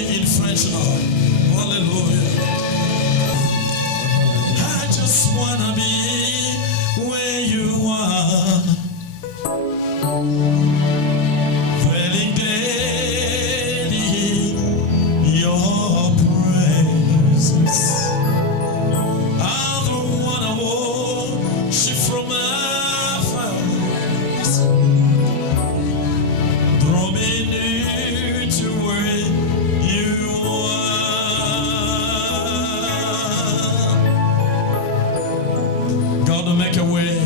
me in French now. Hallelujah. I just wanna be where you are. Dwelling daily in your presence. I don't wanna worship from afar. Draw me near to where you are. God will make a way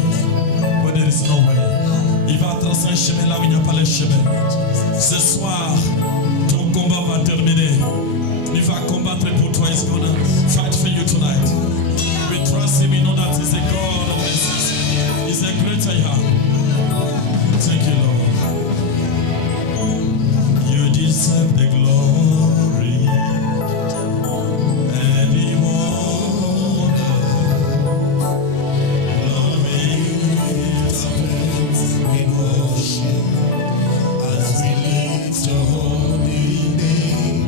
where there is no way. Il va tracer un chemin là où il n'y a pas le chemin. Ce soir, ton combat va terminer. Il va combattre pour toi. He's gonna fight for you tonight. We trust him. We know that he's a God of blessings. He's a great I am. Thank you, Lord. You deserve the glory and the honor. Lord, we lift our hands in worship as we lift your holy name.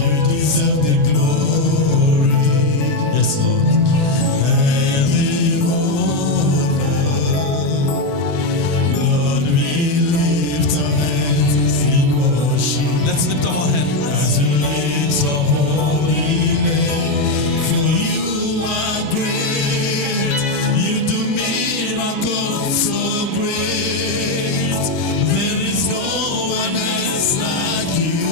You deserve the glory. Yes, Lord. And the honor. Lord, we lift our hands in worship. Let's lift our hands as we lift our holy name. For you are great. You do miracles so great. There is no one else like you.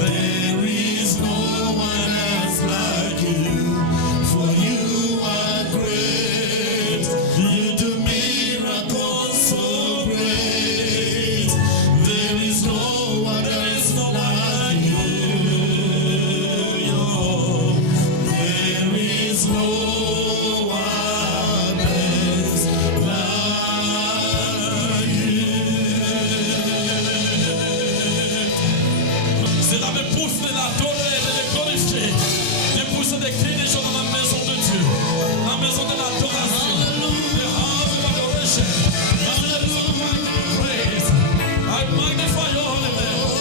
There is no one else like you. For you are great. You do miracles so great. There is no one else like you. There is no one else like you. Cela me pousse de l'adorer, de le glorifier, de pousser des cris des gens dans la maison de Dieu, la maison de l'adoration, the house of adoration. Hallelujah, praise. I magnify your holy name.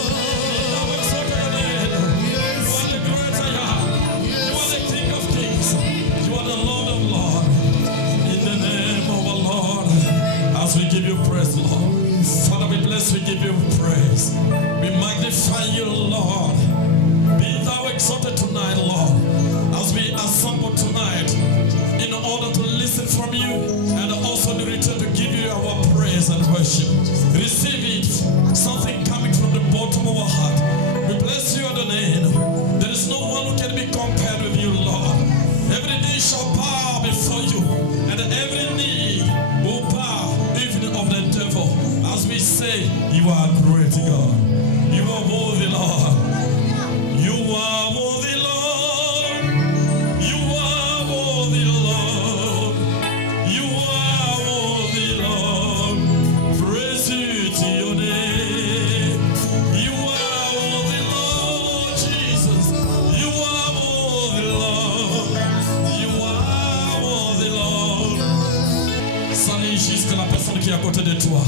I will exalt your name. You are the great I am. You are the King of kings. You are the Lord of lords. In the name of our Lord, as we give you praise, Lord. Father, we bless, we give you praise. We magnify you, Lord. Be thou exalted tonight, Lord, as we assemble tonight in order to listen from you and also to return to give you our praise and worship. Receive it, something coming from the bottom of our heart. We bless you, Adonai. There is no one who can be compared with you, Lord. Every knee shall bow before you, and every knee will bow, even of the devil, as we say, you are great, God. You are worthy, Lord. You are worthy, Lord. You are worthy, Lord. You are worthy, Lord. Praise you to your name. You are worthy, Lord Jesus. You are worthy, Lord. You are worthy, Lord. Salut jusqu'à la personne qui est à côté de toi.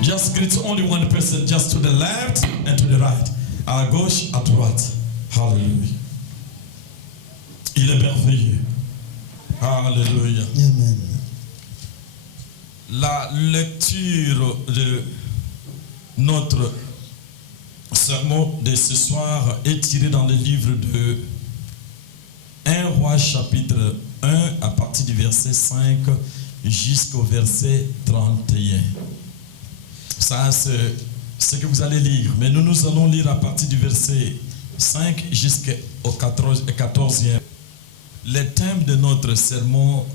Just greet only one person, just to the left and to the right. À gauche, à droite. Hallelujah. Il est merveilleux. Hallelujah. Amen. La lecture de notre sermon de ce soir est tirée dans le livre de 1 Roi chapitre 1 à partir du verset 5 jusqu'au verset 31. Ça, c'est ce que vous allez lire. Mais nous allons lire à partir du verset 5 jusqu'au 14e. Le thème de notre sermon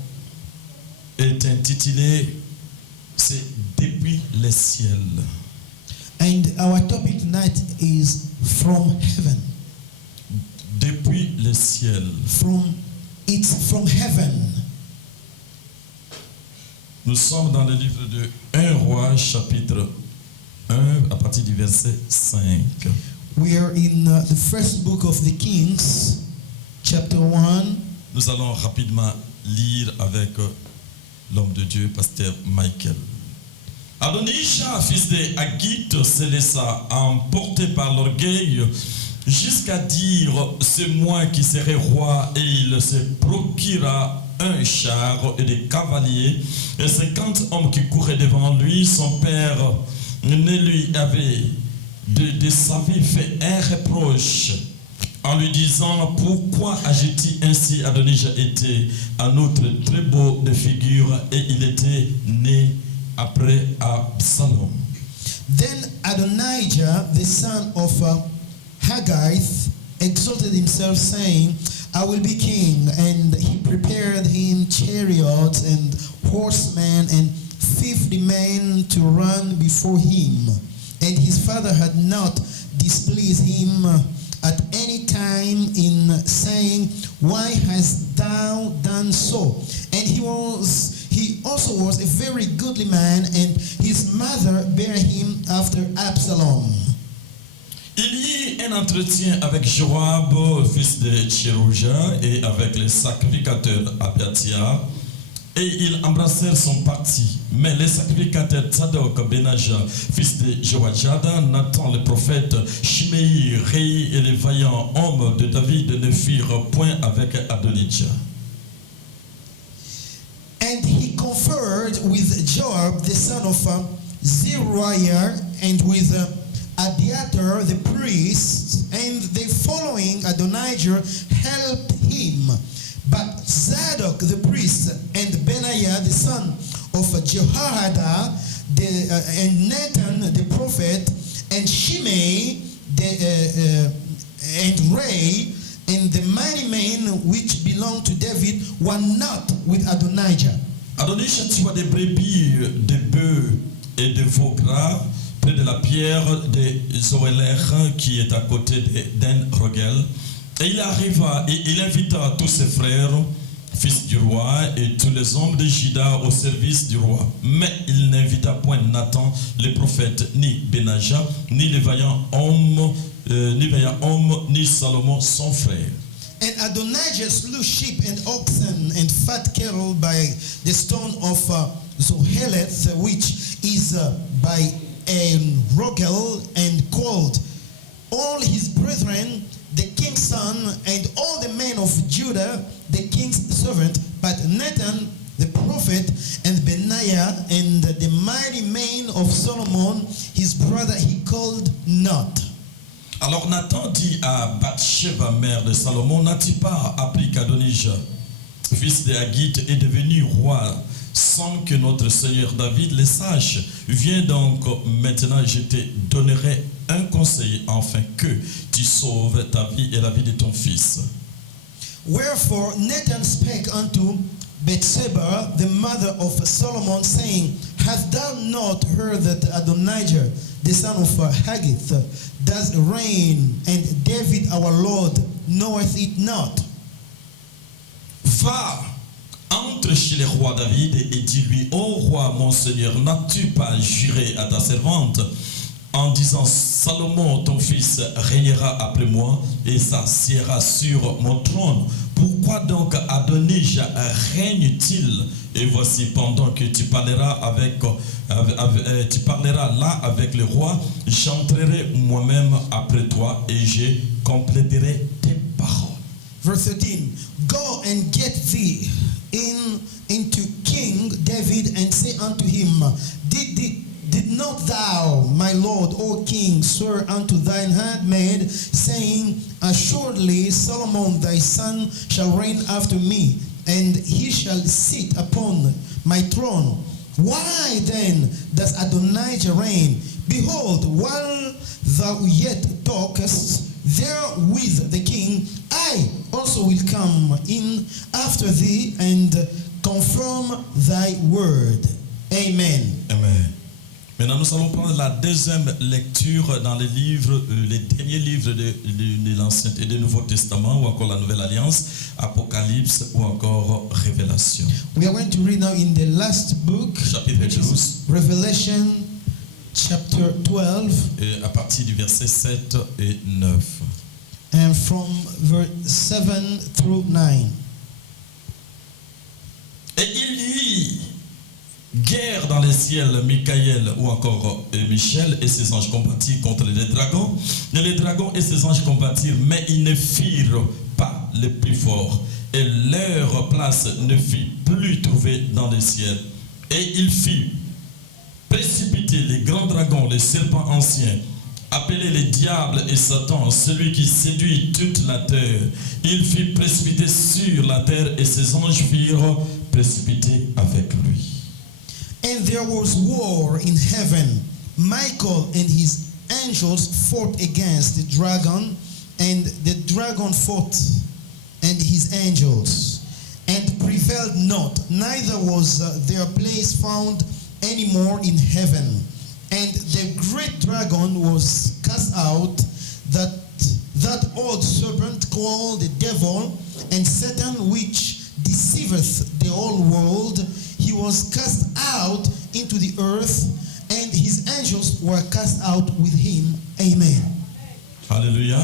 est intitulé « C'est depuis le ciel ». And our topic tonight is from heaven. Depuis le ciel. It's from heaven. Nous sommes dans le livre de 1 Roi chapitre 1 à partir du verset 5. We are in the first book of the Kings, chapter 1. Nous allons rapidement lire avec l'homme de Dieu, pasteur Michael. Adonijah, fils de Haggith, se laissa emporter par l'orgueil jusqu'à dire « c'est moi qui serai roi » et il se procura un char et des cavaliers et 50 hommes qui couraient devant lui. Son père ne lui avait de sa vie fait un reproche en lui disant « Pourquoi agis-tu ainsi ?» Adonijah était un autre très beau de figure et il était né après Absalom. Then Adonijah, the son of Haggith, exalted himself, saying, I will be king. And he prepared him chariots and horsemen and 50 men to run before him. And his father had not displeased him at any time in saying, Why hast thou done so? And he also was a very goodly man, and his mother bare him after Absalom. Il y eut un entretien avec Joab, fils de Tcherouja, et avec les sacrificateurs Abiathia, et ils embrassèrent son parti. Mais les sacrificateurs Tzadok, Benaja, fils de Joachada, Nathan le prophète, Shimei, Rei et les vaillants hommes de David ne firent point avec Adonijah. And he conferred with Joab, the son of Zeruiah, and with Abiathar the priest, and the following Adonijah helped him. But Zadok the priest and Benaiah the son of Jehoiada and Nathan the prophet and Shimei and Ray and the mighty men which belonged to David were not with Adonijah. Adonijah tua des brebis, des bœufs et des veaux gras près de la pierre de Zoélech qui est à côté d'En Rogel. Et il arriva et il invita tous ses frères, fils du roi, et tous les hommes de Juda au service du roi. Mais il n'invita point Nathan, le prophète, ni Benajah, ni les vaillants hommes, ni Salomon, son frère. And Adonijah slew sheep and oxen and fat cattle by the stone of Zoheleth, which is by Rogel, and called all his brethren, the king's son, and all the men of Judah, the king's servant, but Nathan the prophet, and Benaiah, and the mighty men of Solomon, his brother, he called not. Alors Nathan dit à Bathsheba, mère de Salomon, n'as-tu pas appris qu'Adonijah, fils de Haggith, est devenu roi sans que notre Seigneur David le sache? Viens donc maintenant, je te donnerai un conseil afin que tu sauves ta vie et la vie de ton fils. Wherefore Nathan spake unto Bathsheba, the mother of Solomon, saying, Hast thou not heard that Adonijah, the son of Haggith, does reign, and David our Lord knoweth it not? Va, entre chez le roi David et dis-lui, ô roi mon Seigneur, n'as-tu pas juré à ta servante en disant, Salomon ton fils régnera après moi et s'assiera sur mon trône? Pourquoi donc Adonijah règne-t-il? Et voici, pendant que tu parleras là avec le roi, j'entrerai moi-même après toi et je compléterai tes paroles. Verse 13, Go and get thee into King David, and say unto him, Did not thou, my lord, O king, swear unto thine handmaid, saying, Assuredly Solomon thy son shall reign after me, and he shall sit upon my throne? Why then does Adonijah reign? Behold, while thou yet talkest there with the king, I also will come in after thee and confirm thy word. Amen. Amen. Maintenant, nous allons prendre la deuxième lecture dans les derniers livres de l'Ancien et du Nouveau Testament, ou encore la Nouvelle Alliance, Apocalypse ou encore Révélation. We are going to read now in the last book, Chapitre 12, Revelation chapter 12, et à partir du verset 7 et 9. and from verse 7 through 9. Et il y Guerre dans les ciels, Michael ou encore Michel et ses anges combattirent contre les dragons. Et les dragons et ses anges combattirent, mais ils ne firent pas les plus forts. Et leur place ne fut plus trouvée dans les ciels. Et il fit précipiter les grands dragons, les serpents anciens, appelés les diables et Satan, celui qui séduit toute la terre. Il fut précipité sur la terre et ses anges furent précipités avec lui. And there was war in heaven. Michael and his angels fought against the dragon, and the dragon fought and his angels, and prevailed not. Neither was their place found any more in heaven. And the great dragon was cast out, that old serpent called the devil and Satan, which deceiveth the whole world. He was cast out into the earth, and his angels were cast out with him. Amen. Alléluia.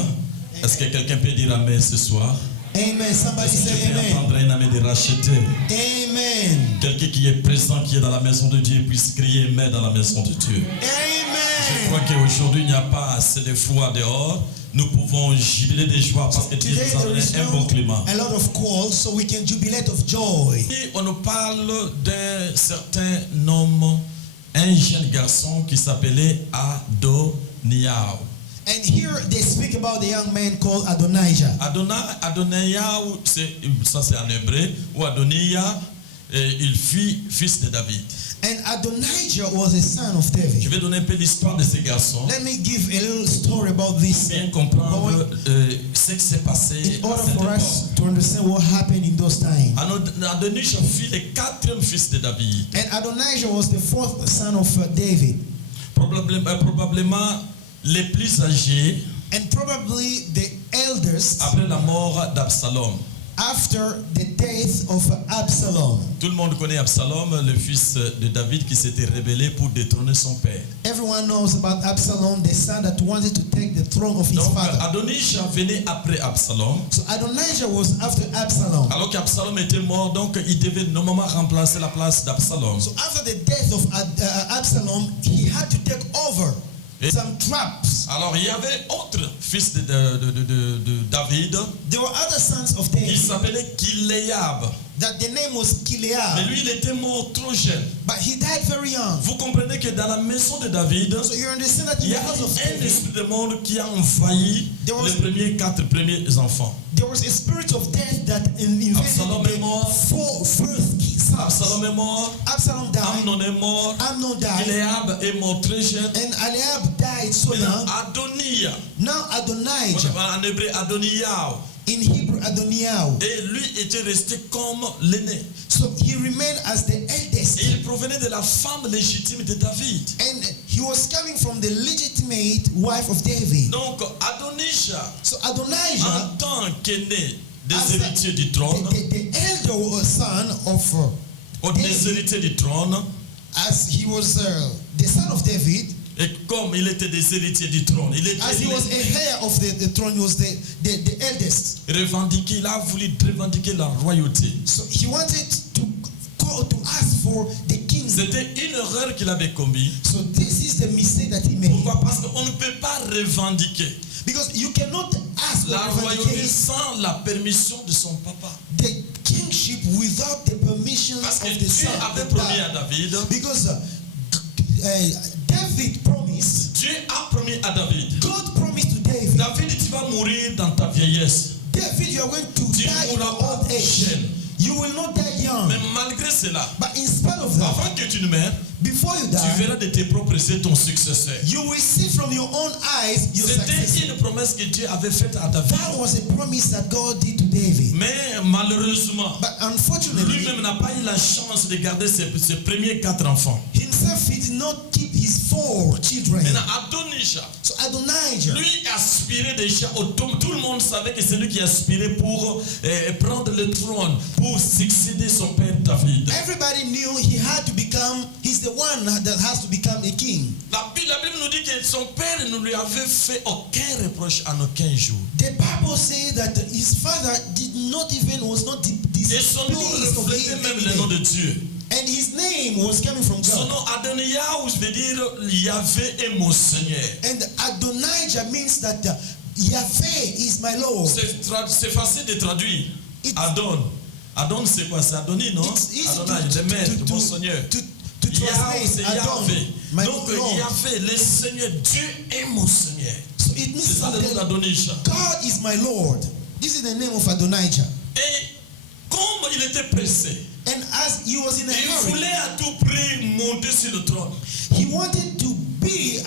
Est-ce que quelqu'un peut dire Amen ce soir? Amen. Somebody Est-ce que say tu peux amen. entendre un amen de racheter? Amen. Quelqu'un qui est présent, qui est dans la maison de Dieu, puisse crier Amen dans la maison de Dieu. Je crois Amen. qu'aujourd'hui, il n'y a pas assez de foi dehors. Nous pouvons jubiler de joie parce que Dieu Today nous a there donné is un bon climat. a lot of calls, so we can jubilate of joy. Et on nous parle d'un certain homme, un jeune garçon qui s'appelait Adoniah. And here they speak about the young man called Adonijah. Adoniah, ça c'est en hébreu, ou Adoniah, il fut fils de David. And Adonijah was a son of Je David. vais donner un peu l'histoire de ce garçon. Let me give a little story about this Bien boy comprendre ce qui s'est passé in à order cette for époque. us to understand what happened in those times. Adonijah fut le quatrième fils de David. And Adonijah was the fourth son of David, Probablement les plus âgés and probably the eldest après la mort d'Absalom. after the death of Absalom. Tout le monde connaît Absalom, le fils de David qui s'était rebellé pour détrôner son père. Everyone knows about Absalom, the son that wanted to take the throne of his Donc father. Adonijah venait après Absalom. So Adonijah was after Absalom. Alors qu'Absalom était mort, donc il devait normalement remplacer la place d'Absalom. So after the death of Absalom, he had to take over Et- some traps. Alors il y avait autre fils de David There were other sons of qui David s'appelait Kileab. that the name was Mais Kileab, lui il était mort trop jeune. but he died very young. Vous comprenez que dans la maison de David, So you understand that in il y the a house of un David, esprit de mort qui a envahi There was- les premiers 4 premiers enfants. there was a spirit of death that invaded Absalom est mort. the four first sons. Absalom est mort, Absalom died. Amnon est mort, Amnon died. Kileab est mort très jeune. And Eliab died so Maintenant, young. Adoniah, Now Adonijah, en hébreu Adoniah, in Hebrew Adoniah. et lui était resté comme l'aîné. So he remained as the eldest. Et il provenait de la femme légitime de David. And he was coming from the legitimate wife of David. Donc Adonijah, So en Adonijah, tant qu'aîné des as héritiers du trône, the elder son of ou des David, héritiers du trône, as he was the son of David, et comme il était des héritiers du trône, il était as he was a heir of the throne, he was the eldest. revendiqué, il a voulu revendiquer la royauté. So he wanted to call to ask for the king. C'était une erreur qu'il avait commise. So this is the mistake that he made. Pourquoi? Parce qu'on ne peut pas revendiquer Because you cannot ask la for royauté revendication, sans la permission de son papa. the kingship without the permission Parce que of the Dieu son. avait promis à David, Because David promised, Dieu a promis à David, God promised to David, David, tu vas mourir dans ta vieillesse. David, you are going to Tu die in mourras your pas old age. jeune. You will not die young. Mais malgré cela, But in spite of that, avant que tu ne meurs, before you tu die, verras de tes propres yeux ton successeur. you will see from your own eyes your success. C'était une promesse que Dieu avait faite à David. That was a promise that God did to David. Mais malheureusement, But unfortunately, lui-même n'a pas eu la chance de garder ses premiers 4 enfants. himself he did not keep his 4 children. Maintenant, Adonijah, So Adonijah, lui aspirait déjà au trône. Tout le monde savait que c'est lui qui aspirait pour prendre le trône, pour succéder son père David. everybody knew he had to become, he's the one that has to become a king. La Bible nous dit que son père ne lui avait fait aucun reproche en aucun jour. The Bible says that his father did not even, was not Et son nom displeased of reflétait him même every le nom day. de Dieu. And his name was coming from Son God. nom Adoniah veut dire Yahvé est mon Seigneur. And Adonijah means that Yahweh is my Lord. C'est facile de traduire. It's- Adon c'est quoi? C'est Adoni, non? It's easy Adonai, le maître, mon Seigneur. to Yahvé, translate c'est Adon, Yahvé. my Donc Lord. Yahvé, le Seigneur, Dieu est mon Seigneur. So it means C'est ça le nom that d'Adonijah. God is my Lord. This is the name of Adonijah. Et comme il était pressé, And as he was in a il hurry, voulait à tout prix monter sur le trône. he wanted to be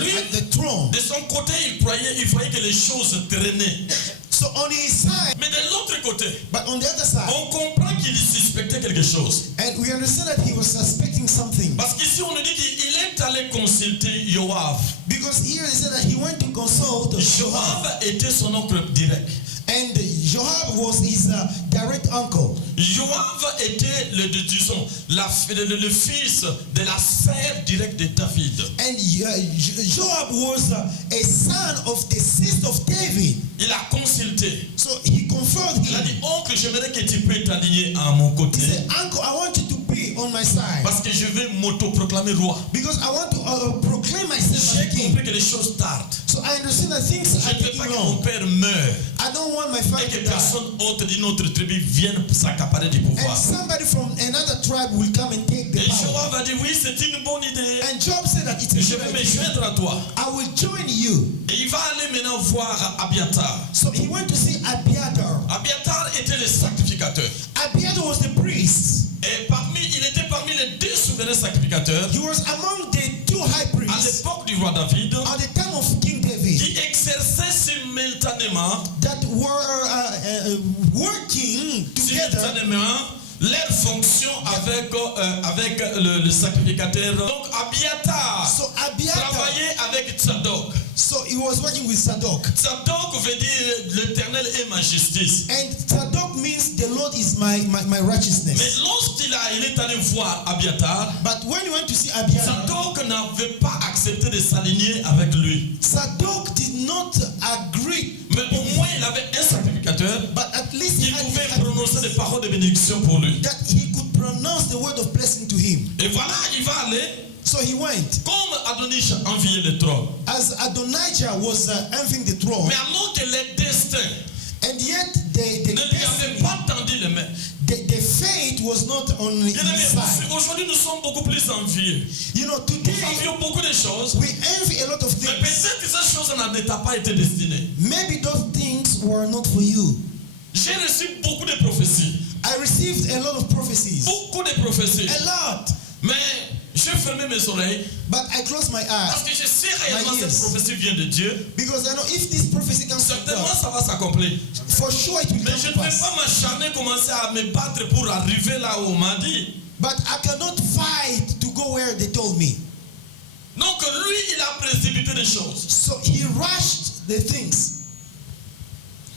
Lui, at the throne. de son côté, il voyait que les choses traînaient. So on his side, Mais de l'autre côté, but on the other side, on comprend qu'il suspectait quelque chose. and we understand that he was suspecting something. Parce qu'ici, on nous dit qu'il est allé consulter Yoav. Because here they said that he went to consult Joab. Joab était son oncle direct. And Joab was his direct uncle. Joab était le fils de la sœur directe de David. And Joab was a son of the sister of David. Il a consulté. So he confirmed Il a dit, him. oncle, j'aimerais que tu peux t'aligner à mon côté. He said, Uncle, I want you to be on my side. Parce que je vais m'autoproclamer roi. Because I want to proclaim myself as J'ai a king. compris que les choses tardent. So I understand that things Je are ne veux taking pas que mon long. père meure I don't want my et father que to die. personne autre d'une autre tribu vienne s'accaparer du And pouvoir. somebody from another tribe will come and take the Et power. Joab a dit, oui, c'est une bonne idée. And Job said that it's a Je good vais me idea. joindre à toi. I will join you. Et il va aller maintenant voir Abiatar. So he went to see Abiathar. Abiatar était le sacrificateur. Abiathar was the priest. Et il était parmi les deux souverains sacrificateurs He was among the two high à priests l'époque du roi David at the time of King David qui exerçaient simultanément that were working together. leur fonction avec le sacrificateur. Donc Abiatar So Abiathar, travaillait avec Tzadok. so he was working with Zadok. Tzadok veut dire l'éternel est ma justice. And Zadok means the Lord is my Mais righteousness. lorsqu'il est allé voir Abiatar, But when he went to see Abiathar, Tzadok n'avait pas accepté de s'aligner avec lui. Zadok did not agree, Mais au moins il avait un sacrificateur but at least he qui had pouvait prononcer des paroles de bénédiction pour lui. that he could pronounce the word of blessing to him. Et voilà, il va aller So he went. comme Adonijah enviait le trône. As Adonijah was envying the throne, Mais alors que les destins and yet the ne lui avaient pas tendu les mains. the fate was not on his Bien aimé, side. aujourd'hui nous sommes beaucoup plus envieux. You know, Nous today envions beaucoup de choses, we envy a lot of mais things. peut-être que ces choses n'avaient pas été destinées. Maybe those things were not for you. J'ai reçu beaucoup de prophéties. I received a lot of prophecies, Beaucoup de prophéties. a lot, Mais j'ai fermé mes oreilles but I closed my parce eyes que je sais réellement My que cette ears. prophétie vient de Dieu. because I know if this prophecy comes from Certainement God, ça va s'accomplir. for sure it will Mais come je ne to vais pass. pas m'acharner, commencer à me battre pour arriver là où on m'a dit. But I cannot fight to go where they told me. Donc lui, il a précipité des choses. So he rushed the things.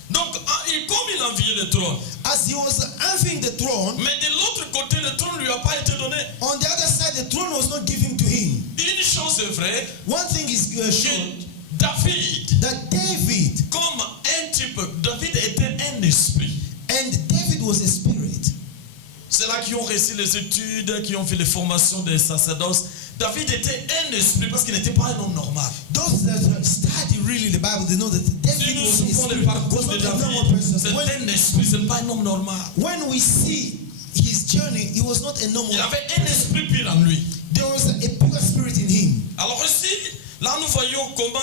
Donc comme il enviait le trône, As he was envying the throne, mais de l'autre côté, le trône ne lui a pas été donné. on the other side the throne was not given to him. Une chose est vraie, One thing is sure, que David, that David, comme un type, David était un esprit. and David was a spirit. C'est-là qui ont réussi les études, qui ont fait les formations des sacerdoces. David était un esprit parce qu'il n'était pas un homme normal. Those that study really the Bible, they know that Si David nous was a souvenons spirit, le parcours was de not a normal David, person. c'est un esprit, ce n'est pas un homme normal. When we see his journey, he was not a normal. Il avait un esprit pur en lui. There was a pure spirit in him. Alors ici, là nous voyons comment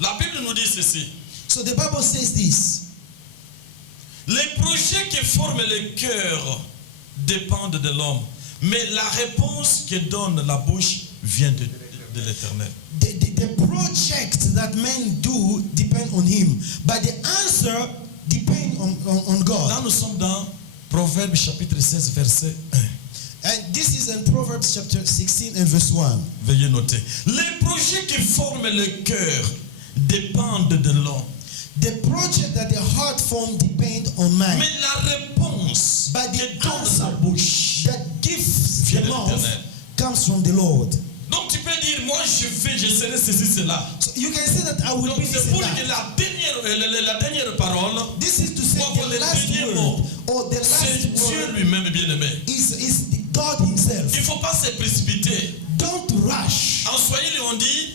la Bible nous dit ceci. So the Bible says this. Les projets qui forment le cœur dépendent de l'homme, mais la réponse que donne la bouche vient de l'Éternel. The project that men do depend on him, but the answer depends on God. Là nous sommes dans Proverbes chapitre 16 verset 1. And this is in Proverbs chapter 16 and verse 1. Veuillez noter. Les projets qui forment le cœur dépendent de l'homme, The project that the heart form depend on man, mais la réponse but que the donne answer la bouche that gives vient the de mouth l'Éternel. comes from the Lord. Donc tu peux dire, moi je serai ceci, cela. So you can say that I will Donc be this c'est and pour que that. la dernière parole, This is to say Or the le last dernier word mot, or the c'est last Dieu word lui-même bien aimé. is God himself. Il ne faut pas se précipiter. Don't rush. En Swahili, on dit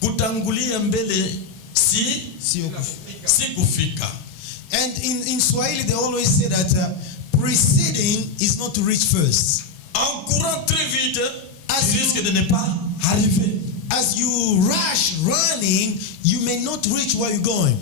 kutangulia mbele si kufika. And in Swahili, they always say that preceding is not to reach first. En courant très vite, tu risques de ne pas arriver. As you rush running, you may not reach where you're going.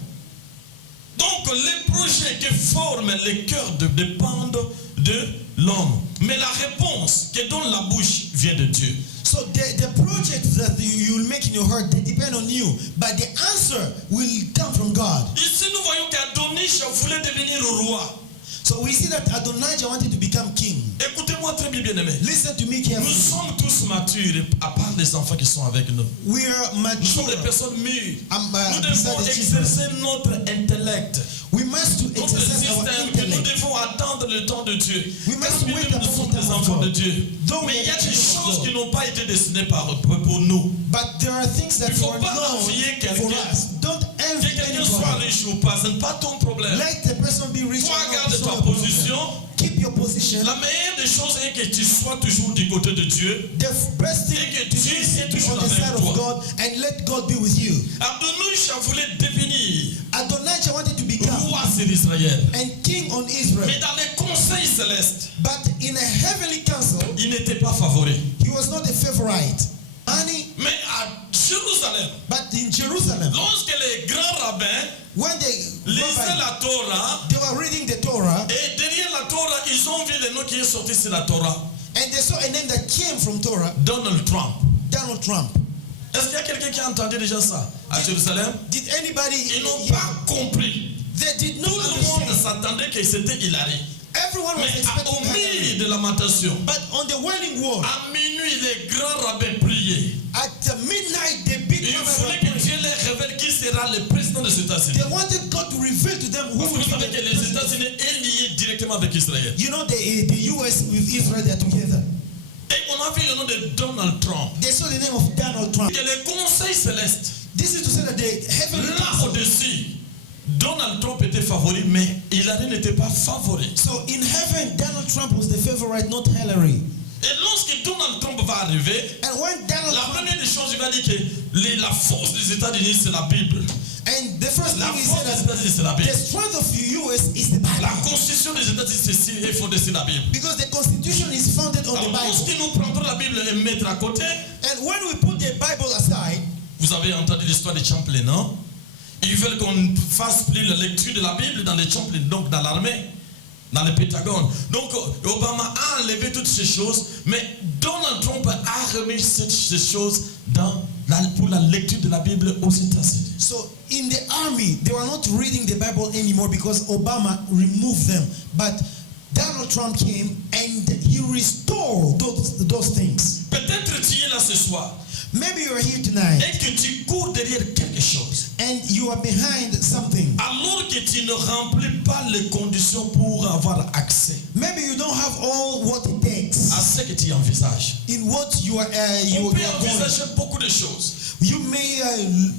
Donc les projets qui forment le cœur dépendent de l'homme. Mais la réponse que donne la bouche vient de Dieu. So the project that you will make in your heart, they depend on you. But the answer will come from God. Ici, nous voyons qu'Adonis voulait devenir roi. So we see that Adonijah wanted to become king. Écoutez-moi très bien, bien-aimé. Listen to me Nous carefully. sommes tous matures, à part les enfants qui sont avec nous. We are Nous sommes mature. des personnes mûres. Nous Beside devons the children. exercer notre intellect. We must Notre exercise our système, que nous intellect. devons attendre le temps de Dieu. We must Quand wait nous upon sommes the des time of enfants de God. Dieu. Though Mais we il y a are des children of choses God. qui n'ont pas été destinées pour nous. But there are things that Il faut were pas known envier quelqu'un. for us. Don't Que envy quelqu'un soit anybody. riche ou pas, ce n'est pas ton problème. Let the person be rich Toi, or not, garde it's ta not your problem. position. Keep your position. La meilleure des choses est que tu sois toujours du côté de Dieu. The best thing Et que to Dieu do est is be toujours on the avec side toi. of God and let God be with you. Adonijah voulait devenir Adonijah wanted to become roi sur Israël. and king on Israel. Mais dans les conseils célestes, But in a heavenly council, il n'était pas favori. he was not a favorite. Honey, Mais à Jérusalem, but in Jerusalem, lorsque les grands rabbins when they lisaient la Torah, they were reading the Torah, et derrière la Torah, ils ont vu le nom qui est sorti sur la Torah. and they saw a name that came from Torah, Donald Trump. Donald Trump. Est-ce qu'il y a quelqu'un qui a entendu déjà ça à Jérusalem? Did anybody? Ils n'ont pas compris. They did Tout not le monde understand. s'attendait que c'était Hillary. Everyone was Mais au expecting milieu Hillary. de lamentation, But on the wailing wall, à minuit, les grands rabbins priaient. at midnight, the big Il women voulait were que Dieu leur révèle qui sera le président des États-Unis. They wanted God to reveal to them who Parce que would vous be savez que the les president. États-Unis est lié directement avec Israël. You know, the US with Israel, they are together. Et on a vu le nom de Donald Trump. They saw the name of Donald Trump. Que le conseil céleste, This is to say that the heavenly là council. au-dessus, Donald Trump était favori, mais Hillary n'était pas favori. So in heaven, Donald Trump was the favorite, not Hillary. Et lorsque Donald Trump va arriver, And when Donald la Trump, première des choses, il va dire que la force des États-Unis, c'est la Bible. and the first La thing he force des said that États-Unis, c'est la Bible. the strength of the US is the La Bible. constitution des États-Unis est fondée sur la Bible. Because the Constitution is founded on the Alors, Bible. lorsque nous prendrons la Bible et mettre à côté, And when we put the Bible aside, vous avez entendu l'histoire de Champlain, non? Ils veulent qu'on fasse plus la lecture de la Bible dans les Champlain, donc dans l'armée, dans le Pentagone. Donc, Obama a enlevé toutes ces choses, mais Donald Trump a remis ces choses pour la lecture de la Bible aux États-Unis. so in the army, they were not reading the Bible anymore because Obama removed them. But Donald Trump came and he restored those things. Peut-être tu es là ce soir Maybe you are here tonight et que tu cours derrière quelque chose. and you are behind something. Alors que tu ne remplis pas les conditions pour avoir accès Maybe you don't have all what it takes à ce que tu envisages. in what you are On peut going. envisager beaucoup de choses. You may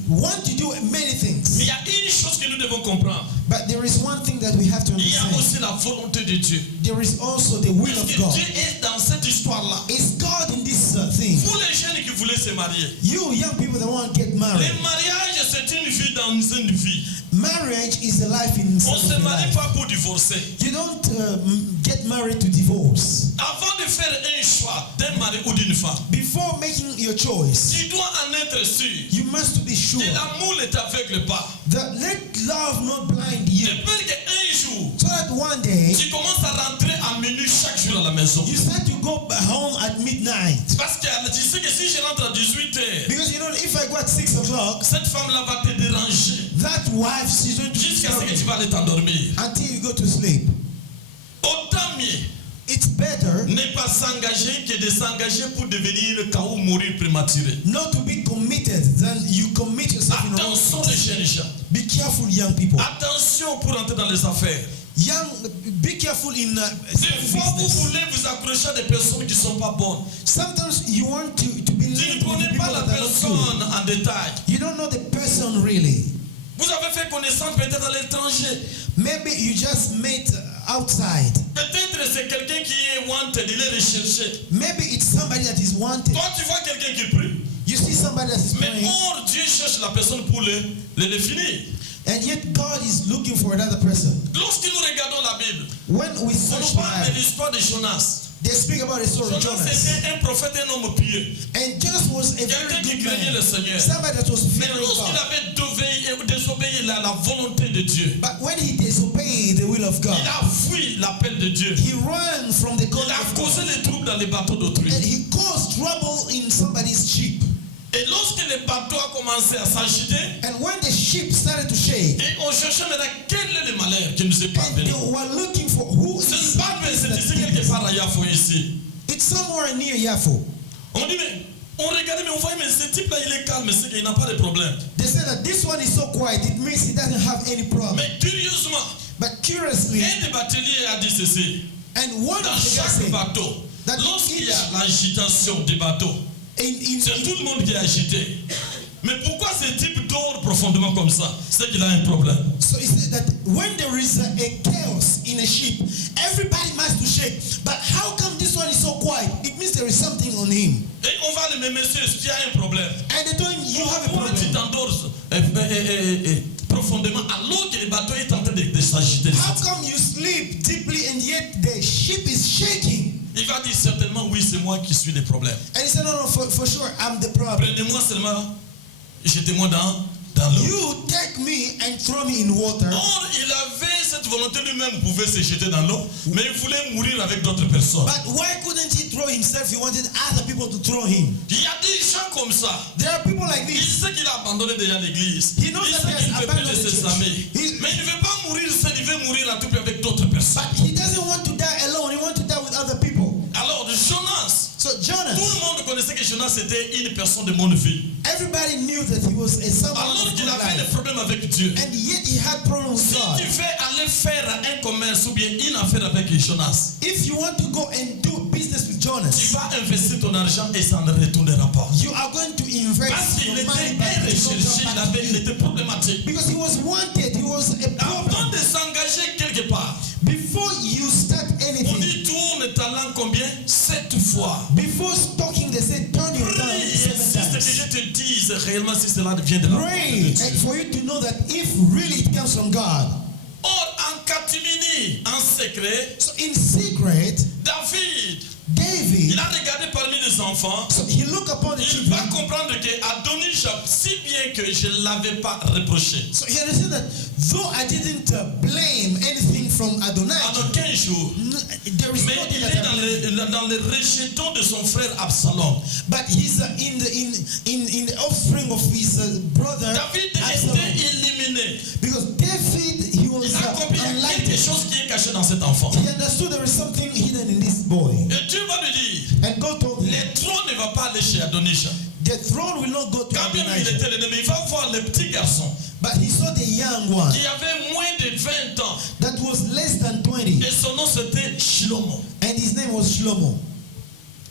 want to do many Mais things, il y a une chose que nous devons comprendre. but there is one thing that we have to Il y a understand. aussi la volonté de Dieu. There is also the will Est-ce of que God. Dieu est dans cette histoire-là? Is God in this thing? Vous les jeunes qui voulez se marier. You young people that want to get married. Le mariage, c'est une vie dans une vie. Marriage is a life in On ne se marie life. pas pour divorcer. You don't get married to divorce. Avant de faire un choix d'un mari ou d'une femme, Before making your choice, tu dois en être sûr you must be sure que l'amour ne t'aveugle pas. that let love not blind you, De peur qu'un jour, so that one day tu commences à rentrer à minuit chaque jour à la maison. you start to go home at midnight. Parce que tu sais que si je rentre à 18h, Because you know, if I go at 6 o'clock, cette femme-là va te déranger that wife, she's going to jusqu'à ce disturb que tu you vas aller t'endormir. until you go to sleep. Autant mieux It's better ne pas s'engager que de s'engager pour devenir KO, mourir prématuré. not to be committed than you commit yourself in a wrong Attention les place. jeunes gens. Be careful, young people. Attention pour entrer dans les affaires. Young, be careful in Des fois, vous business. voulez vous accrocher à des personnes qui ne sont pas bonnes. Sometimes you want to be Tu linked ne with connais people pas la that are not good. personne en détail. You don't know the person really. Vous avez fait connaissance peut-être à l'étranger. Maybe you just met outside. Peut-être c'est quelqu'un qui est wanted, il est recherché. Maybe it's somebody that is wanted. Toi, tu vois quelqu'un qui prie. You see somebody that is Mais praying, or, Dieu cherche la personne pour le finir. and yet God is looking for another person. Lorsque nous regardons la Bible, When we on search nous parle de the Bible, l'histoire de Jonas. they speak about the story of Jonas Jonas. était un prophète, un homme pieux. And Jonas was a very Quelqu'un qui good craignait le man. Seigneur. Somebody that was Mais fearing lorsqu'il God. avait désobéi à la volonté de Dieu, But when he disobeyed the will of God, il a fui l'appel de Dieu. he ran from the call Il a of causé God. les troubles dans les bateaux d'autrui. And he caused trouble in somebody's ship. Et lorsque le bateau a commencé à s'agiter, And when the ship started to shake, et on cherchait maintenant quel est le malheur qui nous est and parvenu. they were looking for who Ce is n'est pas mais c'est ici quelque part à Yafo ici. It's somewhere near Yafo. On dit mais on regardait mais on voyait mais ce type là il est calme, c'est qu'il n'a pas de problème. They said that this one is so quiet, it means he doesn't have any problem. Mais curieusement, But curiously, un des bateliers a dit ceci. and one Dans of the guys chaque said, bateau, that lorsqu'il y a l'agitation des bateaux, in c'est tout le monde qui est agité. Mais pourquoi ce type dort profondément comme ça? C'est qu'il a un problème. so he said that when there is a chaos in a ship, everybody must to shake. But how come this one is so quiet? It means there is something on him. Et on va le même monsieur, tu as un problème. And they told him, you have a Pourquoi tu problem. t'endors profondément alors que le bateau est en train de s'agiter? How come you sleep deeply and yet the ship is shaking? Il va dire certainement oui, c'est moi qui suis le problème. And he said, no, for sure, I'm the problem. Prenez-moi seulement, jetez-moi dans l'eau. You take me and throw me in water. Or, il avait cette volonté lui-même, pouvait se jeter dans l'eau, mais il voulait mourir avec d'autres personnes. But why couldn't he throw himself? He wanted other people to throw him. Il y a des gens comme ça. There are people like Il this. sait qu'il a abandonné déjà l'église. He Il knows that sait he qu'il ne has veut plus abandoned de the ses church. amis. He- Mais il ne veut pas mourir seul, il veut mourir en tout cas avec d'autres personnes. But he doesn't want to die alone. He wants to die with other people. Alors, Jonas, So tout Jonas, le monde connaissait que Jonas était une personne de bonne vie. everybody knew that he was a someone Alors of qu'il good avait des life. problèmes avec Dieu. And yet he had problems with Si God. tu veux aller faire un commerce ou bien une affaire avec Jonas, If you want to go and do business with tu Jonas, vas investir ton argent et ça ne retournera pas. you are going to invest Parce qu'il your était money back. un It will recherché, come back to il you. était problématique. Because he was wanted. He was a Avant problem. de s'engager quelque part, Before you start on anything, dit tourne ta langue combien? 7 fois. before talking, they say turn your tongue Prie, 7 insiste que times. je te dise réellement si cela vient de la part Pray de Dieu. and for you to know that if really it comes from God. Or, en catimini, en secret, So in secret, David, David, il a regardé parmi les enfants. so he looked upon the Il va children. comprendre que Adonijah, si bien que je ne l'avais pas reproché, So he understood that though I didn't blame anything from en Adonai, aucun jour, there is mais nothing il that est I blamed. dans le rejeton de son frère Absalom. But he's in the offspring of his brother David Absalom. était éliminé. Because David, he was Il a compris qu'il y a quelque unlikely. chose qui est caché dans cet enfant. He understood there is something hidden in this boy. Et Dieu va lui dire, And God told him, le trône ne va pas aller chez Adonijah. the throne will not go to Quand même il Adonijah. était l'ennemi, il va voir le petit garçon But he saw the young one qui avait moins de 20 ans. that was less than 20. Et son nom c'était Shlomo. And his name was Shlomo.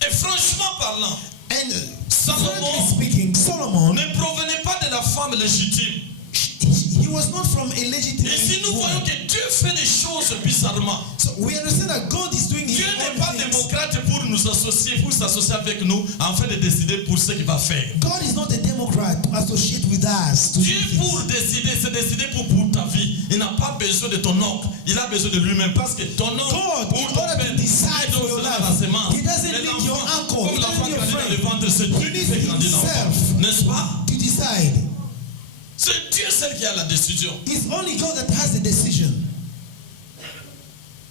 Et franchement parlant, And Solomon frankly speaking, Solomon, ne provenait pas de la femme légitime. he was not from a Et si legitimate nous voyons woman. que Dieu fait des choses bizarrement, So we understand that God is doing his Dieu n'est pas own things. démocrate pour nous associer, pour s'associer avec nous, afin de décider pour ce qu'il va faire. God is not a Democrat to associate with us. To Dieu do things. pour décider, c'est décider pour ta vie. Il n'a pas besoin de ton oncle, il a besoin de lui-même. Parce que ton oncle, God, pour in ton order père, to decide il for donne your cela life, à la semence. he doesn't Mais need your l'enfant, uncle, comme he l'enfant doesn't need grandit your dans le friend. ventre, c'est Dieu He qui fait needs grandir l'enfant. himself N'est-ce pas? to decide. C'est Dieu seul qui a la décision. It's only God that has the decision.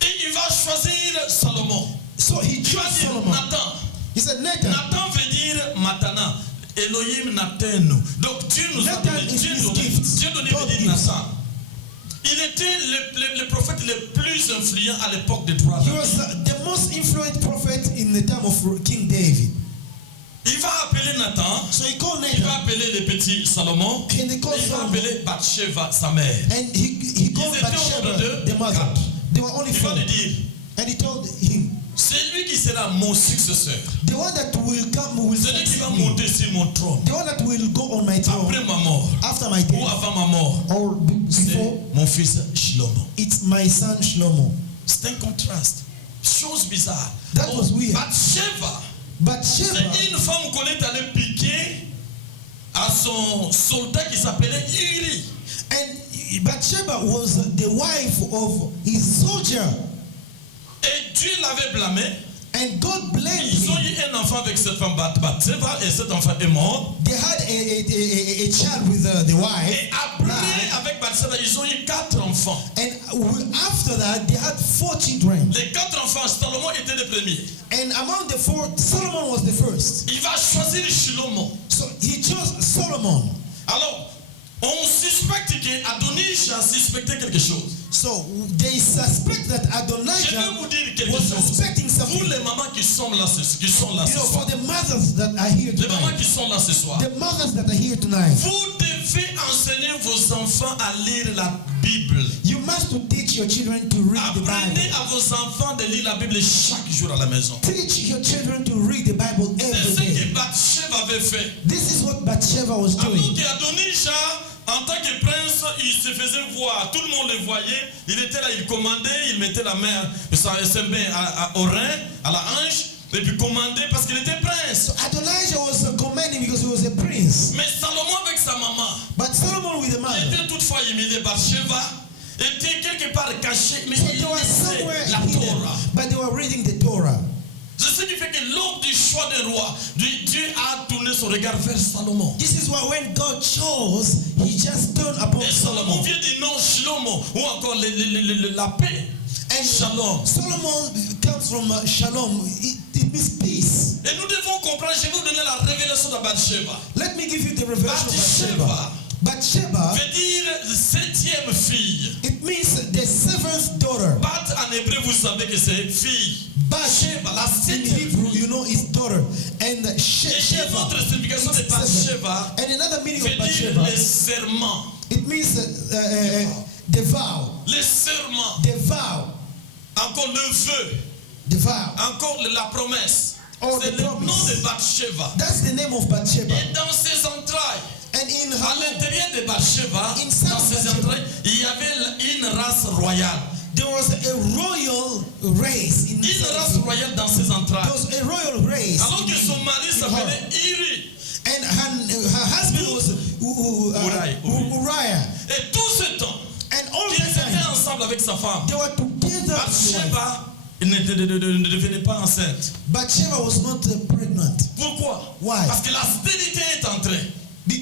Et il va choisir Salomon. So he Il va chose dire Solomon. Nathan. He said, Nathan. Nathan veut dire Matana. Elohim Nathanu. Donc Dieu nous a Nathan donné. is Dieu his donné. gift. Dieu donné God veut dire gives. Nathan. Il était le prophète le plus influent à l'époque de He David. was the most influential prophet in the time of King David. Il va appeler Nathan. So he called Il va Nathan appeler le petit Salomon. and he called Il va Solomon. appeler Bathsheba, sa mère. And he called Ils étaient au Bathsheba, nombre de the mother. quatre. They were only Il four. va lui dire, And he told him, c'est lui qui sera mon successeur. the one that will come will C'est lui qui va succeed me. monter sur mon trône. The one that will go on my throne Après ma mort. after my Ou death avant ma mort. or C'est before, mon fils Shlomo. it's my son Shlomo. C'est un contraste. Chose bizarre. That was weird. Bathsheba, Bathsheba, c'est une femme qu'on est allé piquer à son soldat qui s'appelait Uri. and Bathsheba was the wife of his soldier, Et Dieu l'avait blâmé. and God blamed Ils ont him. eu un enfant avec cette femme Bathsheba et cet enfant est mort. They had a child with the wife, Et après, avec Bathsheba, ils ont eu 4 enfants. and after that they had 4 children. Les 4 enfants, Salomon était le premier. And among the 4, Solomon was the first. Il va choisir Shlomo. So he chose Solomon. Alors, on suspecte qu'Adonijah suspectait quelque chose. So they suspect that Je Adonijah vais vous dire quelque was chose. suspecting Vous something. les mamans qui sont là ce You know, soir, for the mothers that are here les mamans tonight, qui sont là ce soir, the mothers that are here tonight, vous devez enseigner vos enfants à lire la Bible. you must to teach your children to read the Apprenez Bible. à vos enfants de lire la Bible chaque jour à la maison. Teach your children to read the Bible C'est every ce que day. Bathsheba avait fait. This is what Bathsheba was Alors doing. qu'Adonijah, en tant que prince, il se faisait voir. Tout le monde le voyait. Il était là, il commandait, il mettait la main, ses mains au rein, à la hanche, et puis commandait parce qu'il était prince. So Adonijah was commanding because he was a prince. Mais Salomon avec sa maman, But Solomon with the il mother, était toutefois humilié. Bathsheba était quelque part caché, mais so il they were lisait somewhere la hidden, Torah. but they were reading the Torah. C'est ce qui fait que lors du choix des rois, Dieu a tourné son regard vers Salomon. This is why when God chose, he just turned upon Et Salomon Solomon. vient du nom Shlomo, ou encore la paix. And Shalom. Solomon comes from Shalom. It means peace. Et nous devons comprendre, je vais vous donner la révélation de Bathsheba. Let me give you the revelation of Bathsheba. Bathsheba, Veut dire 7e fille. it means the 7th daughter. Bath en hébreu, vous savez que c'est fille. Bathsheba, la In 7e Hebrew, fille. you know, is daughter. And Et une Sheba, autre signification de it's seven. Bathsheba And another meaning veut of dire Bathsheba, les serments. it means the vow. Les serments. The vow. Encore le vœu. The vow. Encore la promesse. Oh, C'est the le promise. nom de Bathsheba. That's the name of Bathsheba. Et dans ses entrailles, And in à her, l'intérieur de Bathsheba, Inside dans ses Bathsheba, entrailles, il y avait une race royale. there was a royal race. In Une race royale dans ses There entrailles. was a royal race. Alors que son mari in s'appelait her. Iri. And her husband was Uriah. Et tout ce temps, And all qu'ils the étaient time, ensemble avec sa femme, they were together. Bathsheba ne devenait pas enceinte. Bathsheba was not pregnant. Pourquoi? Why? Parce que la stérilité est entrée.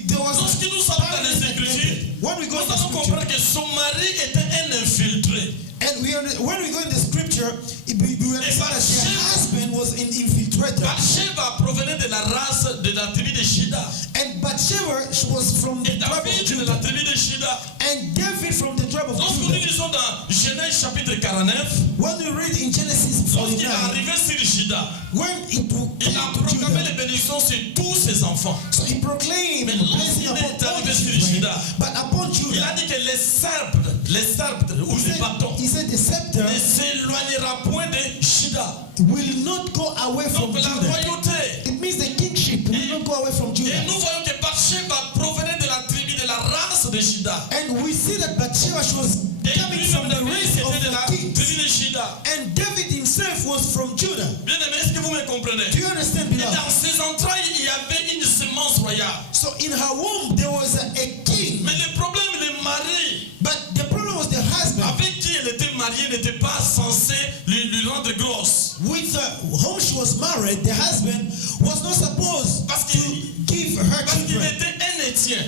There was Lorsque nous sommes dans les Écritures, when we nous go in the allons scripture, comprendre que son mari était un infiltré. and when we go in the scripture, we understand that her husband was an infiltrator. Bathsheba provenait de la race de la tribu de Shida. And Bathsheba was from the Et tribe of David de la Judah. tribu de Shida. And David from the tribe of Lorsque nous Judah. lisons dans Genèse chapitre 49, When we read in Genesis lorsqu'il est 49, arrivé sur Shida, when it il a came to proclamé Judah, les bénédictions sur tous ses enfants. so he proclaimed Mais blessing lorsqu'il est upon all arrivé the sur children, Judah, but upon Il Judah, a dit que les sceptres ou les bâtons he said the scepter ne s'éloignera point de Shida. will not go away from Donc la Judah. royauté. It means the kingship will not go away from Et Judah. nous voyons que Bathsheba provenait de la tribu de la race de Shida. And we see that Bathsheba, she was Et coming lui-même from the David race of était de la the tribu kings. de Shida. And David himself was from Judah. Bien aimé, est-ce que vous me comprenez? Do you understand, Et beloved? dans ses entrailles, il y avait une semence royale. So in her womb there was a king. Mais le problème, le mari But the problem was the husband avec qui elle était mariée n'était pas censé lui rendre grosse. with whom she was married. The husband was not supposed Parce to qu'il give her parce qu'il children était un Étien.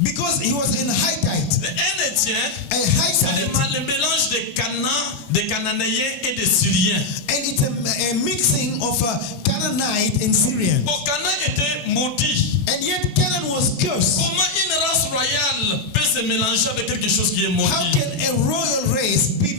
because he was in Hittite. Un Étien, A c'est Hittite, le mélange des Cananéens et des Syriens. and it's a mixing of Canaanite and Syrian. Bon, Canaan était maudit. And yet Canaan was cursed. Comment une race royale peut se mélanger avec quelque chose qui est How maudit? can a royal race be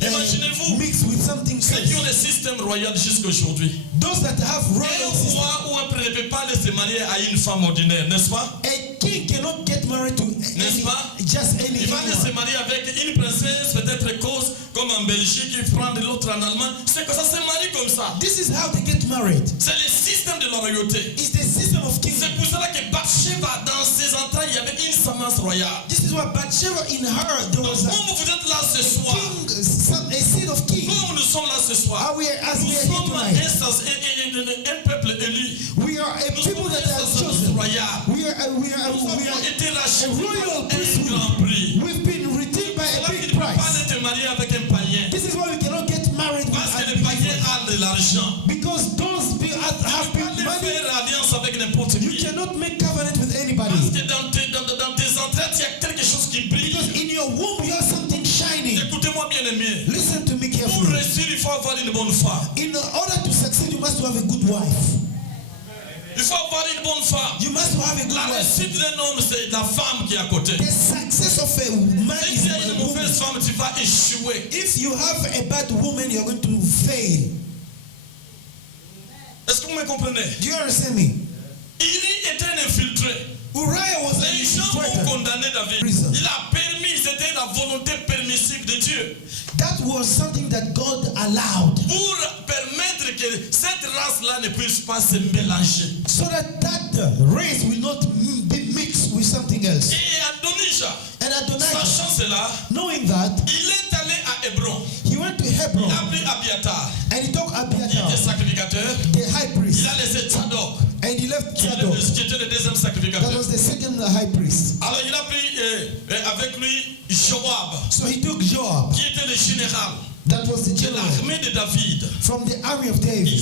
Imaginez-vous. mixed with something Ceux qui ont cursed? le système royal jusqu'à aujourd'hui. Those that have Un royal system. roi ou un prêtre ne peut pas aller se marier à une femme ordinaire, n'est-ce pas? A king cannot get married to N'est-ce pas? just any Il va aller se anyone. marier avec une princesse, peut-être cause, comme en Belgique, il prend de l'autre en Allemagne. C'est que ça se marie comme ça. This is how they get married. C'est le système de la royauté. It's the system of kings. C'est pour cela que Bathsheba Bathsheba, dans ses entrailles, il y avait une semence royale. This is why Bathsheba in her there Donc, was a comme vous êtes là ce soir, a seed of king. comme nous sommes là ce soir, As we are nous here sommes tonight, un peuple élu. we are a Nous people sommes that are un sacerdoce chosen. royal. We Nous avons are été a rachetés royal par un grand prix. priesthood. We've been redeemed by C'est a là qu'il big ne peut pas price. te marier avec un païen. This is why we cannot get married with Parce que le païen unbelievers. a de l'argent. Because those Tu ne have peux pas been money. faire alliance avec n'importe You qui. cannot make covenant with Parce anybody. que dans tes entrailles, il y a quelque chose qui brille. Because in your womb you have something shining. Écoutez-moi bien aimé. Listen to me Pour carefully. réussir, il faut avoir une bonne femme. In order to succeed, you must have a good wife. Il faut avoir une bonne femme. You must have a good La wife. réussite d'un homme, c'est la femme qui est à côté. The success of a man Si is tu as a une woman. mauvaise femme, tu vas échouer. If you have a bad woman, you're going to fail. Est-ce que vous me comprenez? Do you understand me? Il était un infiltré. Uriah was an Les gens ont infiltrator. condamné David. Prison. Il a permis, c'était la volonté permissive de Dieu. That was something that God allowed, Pour permettre que cette race-là ne puisse pas se mélanger. so that race will not be mixed with something else. Et Adonijah, And Adonijah, sachant cela, knowing that, il est allé à Hébron. he went to Il Hebron a pris Abiathar, and he took qui Abiathar, était sacrificateur. the high Il priest, a laissé Tsadok, and he left qui Zadok. était le deuxième That sacrificateur. was the second high priest. Alors il a pris avec lui Joab, So he took Joab, qui était le général that was the de general l'armée de David. from the army of Ils David.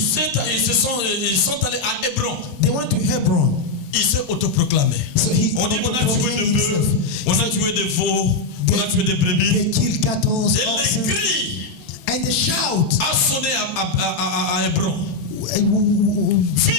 sont allés à Hébron. They went to Hebron. Il s'est autoproclamé. So he On dit on a tué proclaimed des himself. bœufs, on a tué des veaux, on a tué des brebis. They killed cattle, Et oxen, les cris and the shout a sonné à Hébron.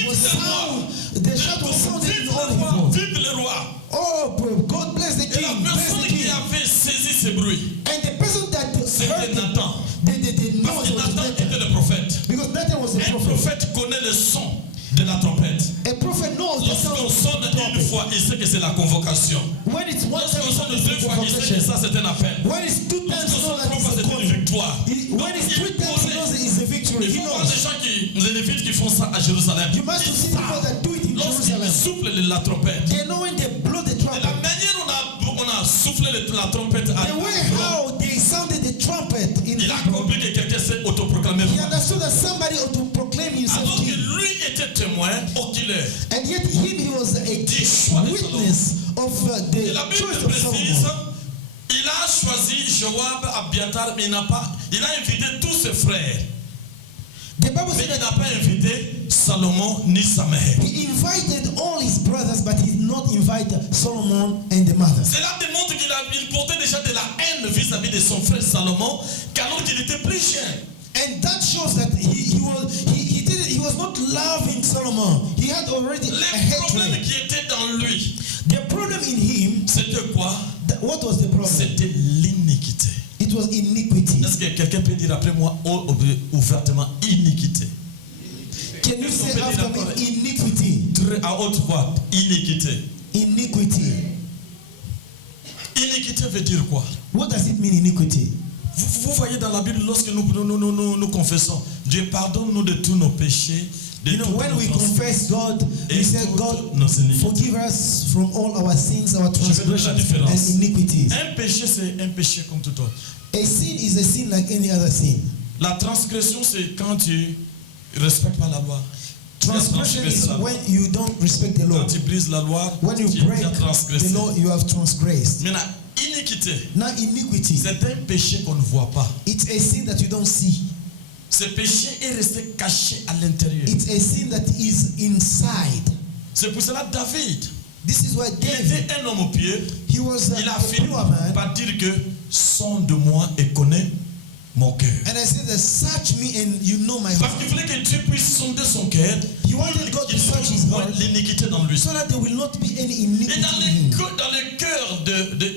was sound. The shout was sounded in Vive all le roi, Hebron. vive le roi. Oh, God bless the Et la king, bless personne the qui king. avait saisi ce bruit, And the person that c'était heard it, Nathan. the Parce noise que was Nathan était Nathan. le prophète. Because Nathan was a Un prophet. prophète connaît le son de la trompette. A prophet knows the sound Lorsqu'on of sonne the une trumpet. fois, il sait que c'est la convocation. When it's one time, Lorsqu'on it's sonne not deux fois, il sait que ça c'est un appel. When it's two times, Lorsqu'on it's not sonne trois like fois, it's a c'est une calling. victoire. When it's three times, he knows it's a victory. Il He faut voir knows. des gens les Lévites qui font ça à Jérusalem. You must see people that do it in Lorsqu'ils Jerusalem. soufflent la trompette. They know when they blow the Et trumpet. la manière on a soufflé la trompette à The way how they sounded the trumpet in il a Hebron, compris que quelqu'un s'est autoproclamé he roi. understood that somebody ought to proclaim himself Alors que king. lui était témoin oculaire. And yet he was a witness of Et the la Bible choice of précise, Solomon. il a choisi Joab, Abiathar, mais il a invité tous ses frères. The Bible Mais said il that n'a pas invité Salomon ni sa mère. he invited all his brothers, but he did not invite Solomon and the mother. Cela démontre qu'il portait déjà de la haine vis-à-vis de son frère Salomon, qu'alors qu'il était plus jeune. And that shows that he was not loving Solomon. He had already a Le problème hatred. qui était dans lui, The problem in him, c'était quoi? what was the problem? C'était l'iniquité. It was iniquity. Est-ce que quelqu'un peut dire après moi ouvertement iniquité? Can you say after me iniquity? Très à haute voix, iniquité. Iniquity. Iniquité veut dire quoi? What does it mean, iniquity? Vous voyez dans la Bible, lorsque nous confessons, Dieu pardonne-nous de tous nos péchés, de You know, toutes when nos we transgressions. confess God, we Et say, toutes God, nos iniquités. forgive us from all our sins, our Je vais donner la transgressions, différence. and iniquities. Un péché, c'est un péché comme tout autre. A sin is a sin like any other sin. La transgression, c'est quand tu ne respectes pas la loi. Transgression is when you don't respect the law. Quand tu brises la loi, When you tu break as transgressé. the law, you have transgressed. Maintenant, iniquité, Now, iniquity, c'est un péché qu'on ne voit pas. it's a sin that you don't see. Ce péché est resté caché à l'intérieur. It's a sin that is inside. C'est pour cela David, This is why il David, était un homme pieux. he was Il a a fini pure man. par dire que sonde de moi et connais mon cœur. And I said that search me and you know my Parce heart. qu'il voulait que Dieu puisse sonder son cœur. He wanted God to search his Pour heart l'iniquité dans lui. so that there will not be any Et iniquity dans in him. le cœur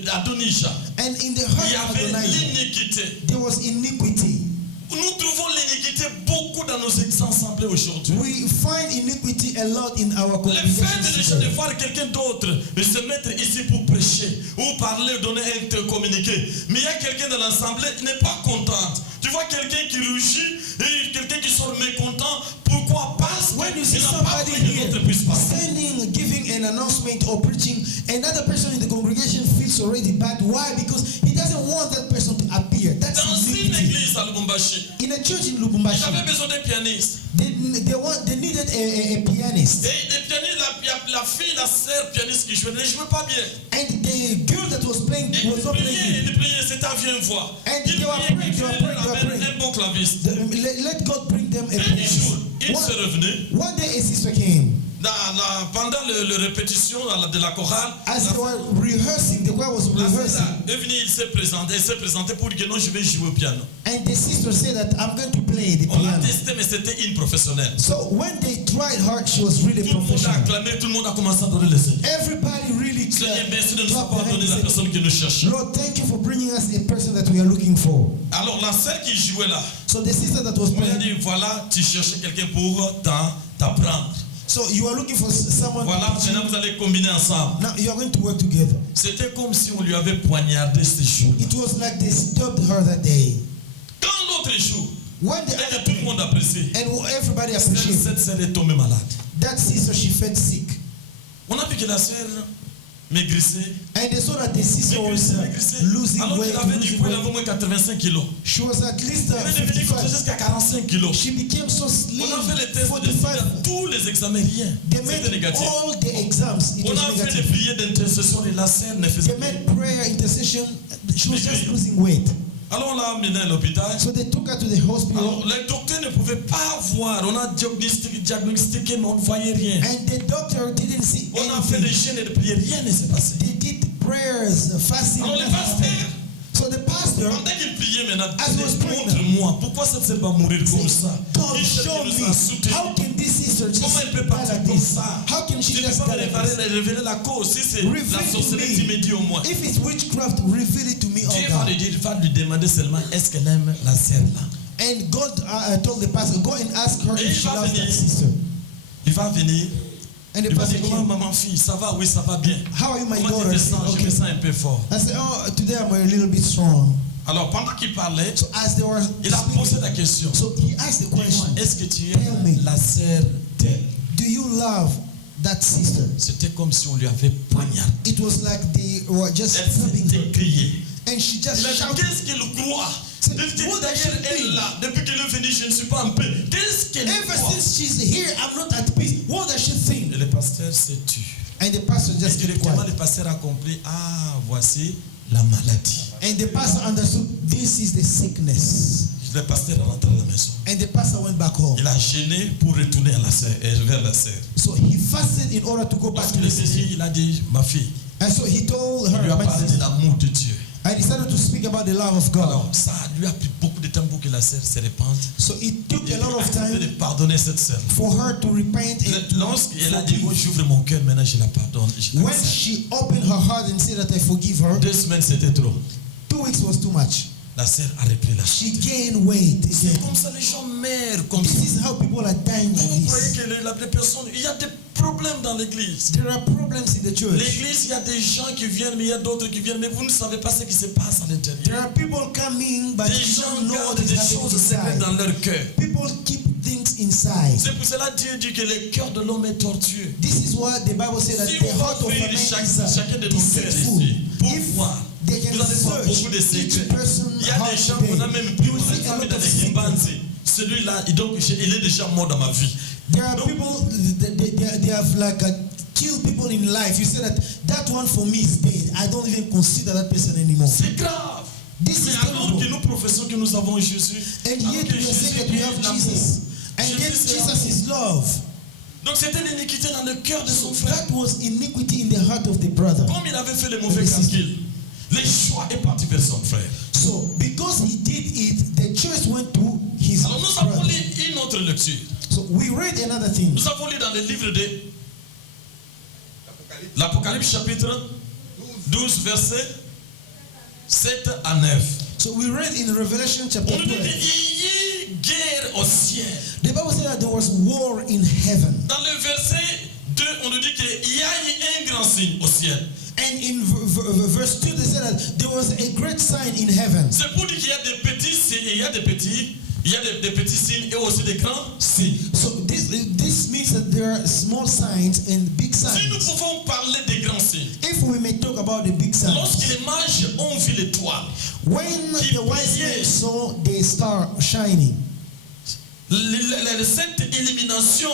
d'Adonijah, And in the il y heart of avait Adonijah, l'iniquité. there was iniquity. Nous trouvons l'iniquité beaucoup dans nos assemblées aujourd'hui. We find iniquity a lot in our Le fait congregations déjà de today. voir quelqu'un d'autre se mettre ici pour prêcher ou parler, donner un communiqué, mais il y a quelqu'un dans l'assemblée qui n'est pas content. Tu vois quelqu'un qui rugit et quelqu'un qui sort mécontent. Pourquoi? Parce When you qu'il see n'a pas somebody voulu que here l'autre puisse passer. standing, giving an announcement or preaching already bad. Why? Because he doesn't want that person to appear. That's Dans une iniquity. église à Lubumbashi, In a church in ils Lubumbashi, avaient besoin d'un pianiste. they needed a pianist. Et les pianistes, la fille, la sœur pianiste qui jouait, ne jouait pas bien. And the girl that was playing Et was not playing. il priait, c'était à vieux voix. And Il they were priait praying, que they were Dieu praying, they were ramène praying. un bon claviste. Let God bring them a Et un jour, pianist. il se revenait. One day a sister came. Pendant la répétition de la chorale, As they were rehearsing, the choir was la sœur rehearsing. est venue, elle s'est présentée pour dire que non, je vais jouer au piano. And the sister said that I'm going to play the On l'a piano. testé, mais c'était une professionnelle. So when they tried hard, she was really Tout le monde a professional. acclamé, tout le monde a commencé à donner le Seigneur. Everybody really Seigneur, merci de nous clapped avoir their donné la hands and personne que nous said, cherchons. Lord, thank you for bringing us a person that we are looking for. Alors la sœur qui jouait là, So the sister that was on lui a playing, dit, voilà, tu cherchais quelqu'un pour t'apprendre. so you are looking for someone. Voilà, maintenant vous allez combiner ensemble. Now you are going to work together. C'était comme si on lui avait poignardé ce jour. It was like they stopped her that day. Quand l'autre jour, When the et other que tout le monde apprécie, and everybody appreciated cette sœur est tombée malade. that sister, she felt sick, On a vu que la sœur maigrissait. and they saw that the sister was losing Alors weight. qu'il avait du Losing poids, il avait au weight. moins 85 kilos. She was at least Il est devenu comme ça 55. jusqu'à 45 kilos. She became so slim. On a fait les tests de 45. sida, tous les examens, rien. They C'était made négatif. all the exams. It On was a fait des negative. prières d'intercession et la sœur ne faisait They rien. made prayer intercession. She was just losing weight. Alors on l'a amenée à l'hôpital. So they took her to the hospital, Alors les docteurs ne pouvaient pas voir. On a diagnostiqué, mais on ne voyait rien. and the doctor didn't see On a fait des anything. chaînes et des prières, rien ne s'est passé. They did prayers, fasting. Alors le nothing happened. pasteur, So the pastor, pendant qu'il priait maintenant, As he was praying, montre-moi, pourquoi cette sœur va mourir comme ça? God, Il show nous a me, soutenus. how can this sister just Comment elle peut die partir like comme this? ça? How can she Tu ne just peux pas die like this? révéler la cause. Si c'est Reveal la to sorcellerie, me. tu me dis au moins. If it's witchcraft, reveal it to me, oh Dieu va God. lui dire, il va lui demander seulement est-ce qu'elle aime la sœur là. And God told the pastor, go and ask her Et if il she va loves venir. that sister. Il va venir. And the Il va pastor dire comment came. maman fille, ça va? Oui, ça va bien. How are you, my Comment tu daughter? te sens? Je Okay. me sens un peu fort. I said, oh, today I'm a little bit strong. Alors pendant qu'il parlait, So as they were il a speaking, posé la question. so he asked the Dis-moi, question, est-ce que tu Tell aimes me. la sœur telle? do you love that sister? C'était comme si on lui avait poignardé. It was like they were just Elle stabbing s'était her. criée. And she just Il a dit, shouted. qu'est-ce qu'elle croit? C'est- Depuis what does d'ailleurs she elle think? là, depuis qu'elle est venue, je ne suis pas en paix. Qu'est-ce qu'elle Ever croit? since she's here, I'm not at peace. What does she think? Et le pasteur s'est tu. And the pastor Et just kept directement, quiet. le pasteur a compris, ah, voici la maladie. And the pastor understood this is the sickness. Le pasteur est rentré à la maison. And the pastor went back home. Il a gêné pour retourner à la sœur, vers la sœur. So he fasted in order to go back to Lorsqu'il the est venu, sister. il a dit, ma fille, And so he told il lui her, a my parlé de sister, l'amour de Dieu. I decided to speak about the love of God. Alors, ça lui a pris beaucoup de temps pour que la sœur se répande. So it took Il a lot a of accepté de time pardonner cette sœur. for her to repent and to Lorsqu'elle a dit, moi forgive. j'ouvre mon cœur, maintenant je la pardonne. Je When l'accepte. she opened her heart and said that I forgive her, 2 semaines c'était trop. 2 weeks was too much. La sœur a repris la She santé. gained weight C'est again. comme ça, les gens meurent comme ça. This is how people are dying like Vous croyez this. que les personnes, il y a des problèmes dans l'église. There are problems in the church. L'église, il y a des gens qui viennent, mais il y a d'autres qui viennent, mais vous ne savez pas ce qui se passe à There l'intérieur. are people coming, but Des you gens don't know what gardent is des happening choses secrètes dans inside. leur cœur. People keep things inside. C'est pour cela que Dieu dit que le cœur de l'homme est tortueux. This is what the Bible says, that Si the on va heart of a ouvrir man is chacun de nos cœurs deceitful. ici, pour If voir, they can vous allez voir beaucoup de search each secrets. person's Il y a heart des gens qu'on a today, même you pris will pour see a les lot dans of les secrets. Kimbanzi. Celui-là, donc, il est déjà mort dans ma vie. There are people, they have like killed people in life. You say that one for me is dead. I don't even consider that person anymore. C'est grave. This Mais is alors que terrible. nous professons que nous avons Jésus, And alors yet que we are saying Jésus that we est have l'amour. Jesus. And yet Jésus, c'est Jesus l'amour. is love. Donc c'était l'iniquité dans le cœur de son frère. That was iniquity in the heart of the brother. Comme il avait fait le mauvais This is- calcul, le choix est parti vers son frère. So because he did it, the church went to his Alors nous avons brother. lu une autre lecture. So we read another thing. Nous avons lu dans le livre de l'Apocalypse chapitre 12 versets 7 à 9. So we read in Revelation chapter On nous dit 12. qu'il y ait guerre au ciel. The Bible said that there was war in heaven. Dans le verset 2, on nous dit qu'il y a eu un grand signe au ciel. And in verse 2 they said that there was a great sign in heaven. C'est pour dire qu'il y a des petits signes, il y a des petits signes et aussi des grands signes. So this means that there are small signs and big Si nous signs. pouvons parler des grands signes, If we may he talk about the big Lorsque signs. les mages ont vu l'étoile, When the wise men saw the star shining, cette illumination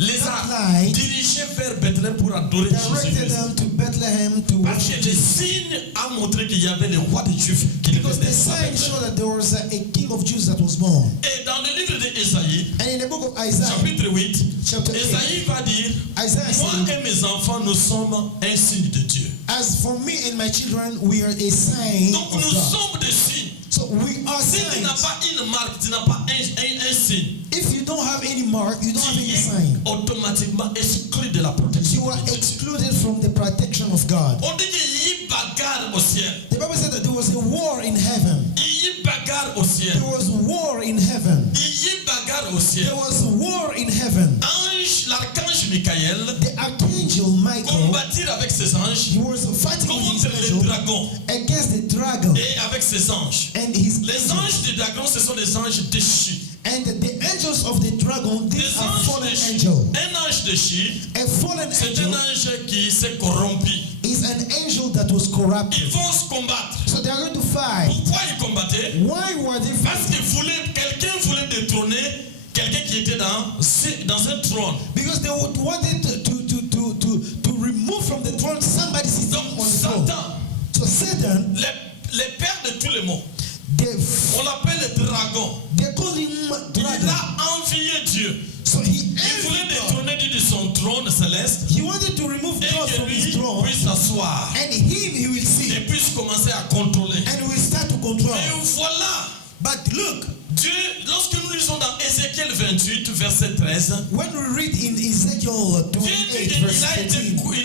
les a light dirigés vers Bethléem pour adorer directed Jésus. them to Bethlehem to Parce que worship le Jesus. signe a montré qu'il y avait le roi des Juifs qui devait Because the naître à sign Bethléem. showed that there was a king of Jews that was born. Et dans le livre d'Ésaïe, And in the book of Isaiah, chapitre 8, chapter 8, Ésaïe va dire, Isaiah moi said, et mes enfants, nous sommes un signe de Dieu. as for me and my children, we are a sign Donc of nous God. sommes des signes. So we are Si tu n'as signs. pas une marque, tu n'as pas un signe, If you don't have any mark, you don't have tu any es sign. automatiquement exclu de la protection You are de Dieu. excluded from the protection of God. On dit qu'il y a eu bagarre au ciel. The Bible said that there was a war in heaven. Il y a eu bagarre au ciel. There was war in heaven. Il y a eu bagarre au ciel. There was war in heaven. L'archange Michael The archangel Michael, combattit avec ses anges he was fighting with his contre les angel dragons against the dragon et avec ses anges. and his Les angels. anges du dragon, ce sont des anges déchus. And the angels of the dragon, these Les are anges fallen déchus. angels. Un ange déchu, A fallen c'est un angel ange qui s'est corrompu. is an angel that was corrupted. Ils vont se combattre. So they are going to fight. Pourquoi ils combattaient? Why were they Parce fighting? que quelqu'un voulait détrôner quelqu'un qui était dans un trône. Because they wanted to remove from the throne somebody sitting Donc on the throne. Satan, So Satan, les pères de tous les maux, they on l'appelle le dragon. call him Il dragon. a envié Dieu. So he Il voulait envied God. détrôner Dieu de son trône céleste He wanted to remove et God que from his lui throne, puisse s'asseoir and him he will et see, puisse commencer à contrôler. and will start to control. Et voilà, But look, Dieu, lorsque nous lisons dans Ézéchiel 28, verset 13, when we read in Ezekiel Dieu dit 28, verse qu'il 13,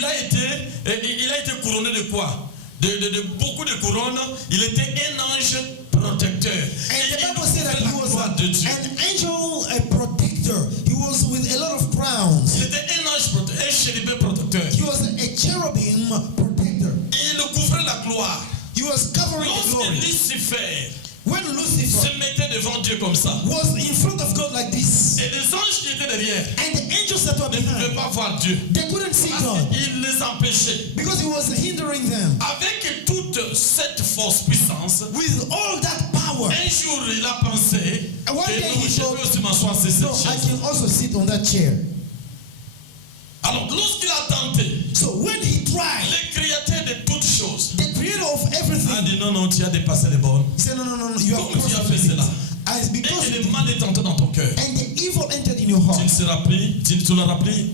il a été couronné de quoi? De beaucoup de couronnes. Il était un ange protecteur. and Et the il Bible said that la he was gloire de Dieu. an angel, a protector. He was with a lot of crowns. Il était un ange protecteur, un chérubin protecteur. He was a cherubim protector. Et il couvrait la gloire. He was covering the Lorsque glory. Lucifer When Lucifer se mettait devant Dieu comme ça, was in front of God like this, et les anges qui étaient derrière and the angels that were ne pouvaient behind, pas voir Dieu. they couldn't see Parce God qu'il les empêchait. because he was hindering them. Avec toute cette force, puissance, With all that power, un jour il a pensé And one que day non, he je thought, peux aussi m'asseoir sur cette no, I chaise. can also sit on that chair. Alors lorsqu'il a tenté, So when he tried, le créateur de toutes choses the creator of a everything, dit non, non, tu as dépassé les bornes. he said, no, you have Comme tu as crossed fait the cela, limit. And et because que le mal est entré dans ton cœur, and the evil entered in your tu heart, tu n'auras plus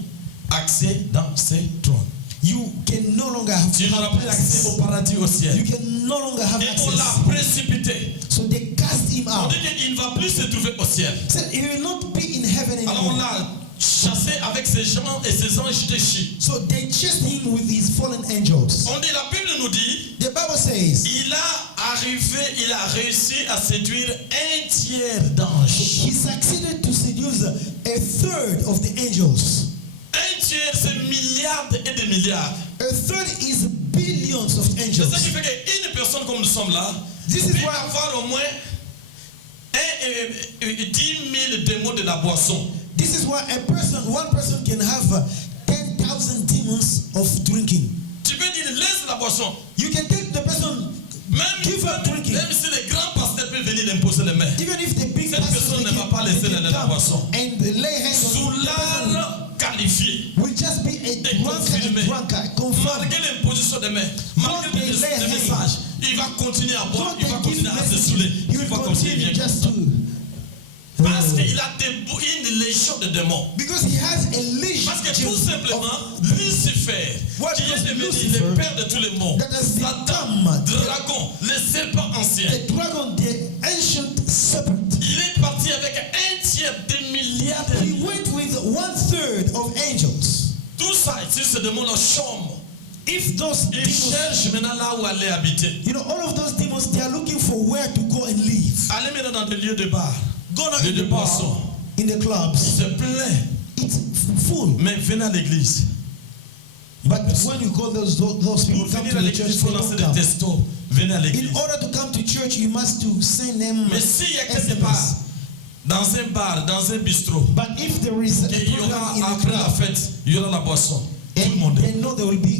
accès dans ces trônes. you can no longer have Tu n'auras plus accès au access. paradis au You ciel. can no longer have Et on l'a access. précipité. So they cast him On out. dit qu'il ne va plus se trouver au ciel. Said he will not be in heaven Alors on anymore. l'a chassé avec ses gens et ses anges déchus. So they chased him with his fallen angels. On dit, la Bible nous dit, The Bible says il a réussi à séduire un tiers d'anges. he succeeded to seduce a third of the angels. Un tiers, c'est milliards et des milliards. A third is billions of C'est angels. ça qui fait qu'une personne comme nous sommes là This is peut why avoir au moins 10 000 démons de la boisson. one person can have 10,000 demons of drinking. Tu peux dire, laisse la boisson. You can take the person, give up drinking. Même si les grands pasteurs peuvent venir l'imposer les mains. Even if the big Cette pastors personne they ne va pas laisser can la come boisson. and lay hands on Sous the person l'art qualifié. will just be a drunkard, confirmed. Malgré l'imposition des mains, malgré Don't les delay him. messages, il va continuer à boire, Don't il va they give continuer à se message? saouler. You Il will va continuer continue bien just comme ça. to. Parce qu'il a une légion de démons. Because he has a legion Parce que tout simplement, Lucifer, What qui est was devenu Lucifer le père de tous les maux, that has Satan, become dragon, le serpent ancien, the dragon, the ancient serpent. il est parti avec un tiers des milliards de He went with 1/3 of angels. tout ça, si ce démon la chambre, If those il demons, cherche maintenant là où aller habiter. all of those demons, they are looking for where to go and live. Allez maintenant dans des lieux de bar, Go now de in the bar, boissons. in the clubs. C'est plein. It's full. Mais venez à l'église. But when you call those people Pour come venir to à the l'église, church, il faut they lancer don't des come. testos. Venez à l'église. In order to come to church, you must to send them Mais s'il y a quelque SMS. part, dans un bar, dans un bistrot, But if there is a qu'il y program aura in the après la club, fête, il y aura la boisson. Tout le monde. and they know there will be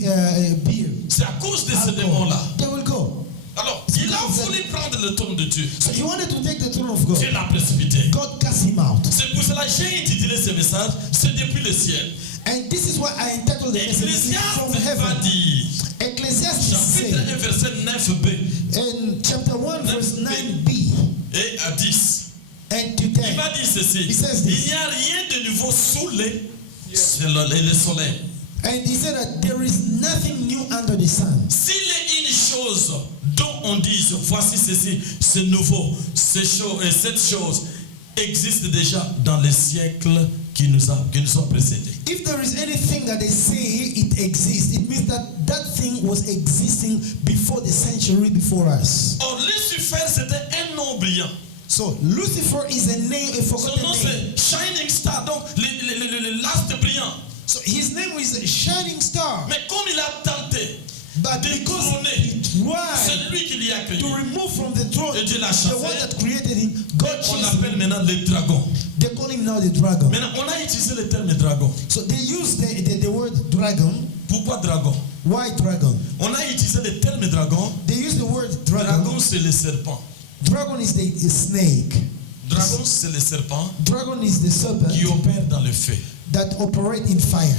beer. C'est à cause de ces alcohol, démons-là. they will go. Alors, il a voulu prendre le trône de Dieu. So he wanted to take the throne of God. Dieu l'a précipité. God cast him out. C'est pour cela que j'ai intitulé ce message, c'est depuis le ciel. And this is why I entitled the message from Ecclésiaste va heaven. dire, Ecclesiastes chapitre say 1, verset 9b in chapter 1 verse 9b et à 10. and to Il 10. va dire ceci. He says this. Il n'y a rien de nouveau sous le soleil. And he said that there is nothing new under the sun. S'il est une chose dont on dit, voici ceci, c'est nouveau, cette chose existe déjà dans les siècles qui nous ont précédés. If there is anything that they say it exists, it means that that thing was existing before the century before us. Or, Lucifer, c'était un nom brillant. So Lucifer is a name, a Son forgotten nom, name. c'est Shining Star, donc l'astre brillant. So his name is Shining Star. Mais comme il a tenté But de because trôner, he tried c'est lui qui l'y a créé. to remove from the throne Et Dieu l'a the one chassé. that created him, God On chased l'appelle him. maintenant le dragon. They call him now the dragon. Maintenant, on a utilisé le terme dragon. So they use the word dragon. Pourquoi dragon? Why dragon? On a utilisé le terme dragon. They use the word dragon. Dragon, c'est le serpent. Dragon is the snake. Dragon, c'est le serpent Dragon is the serpent qui opère dans le feu. that operate in fire.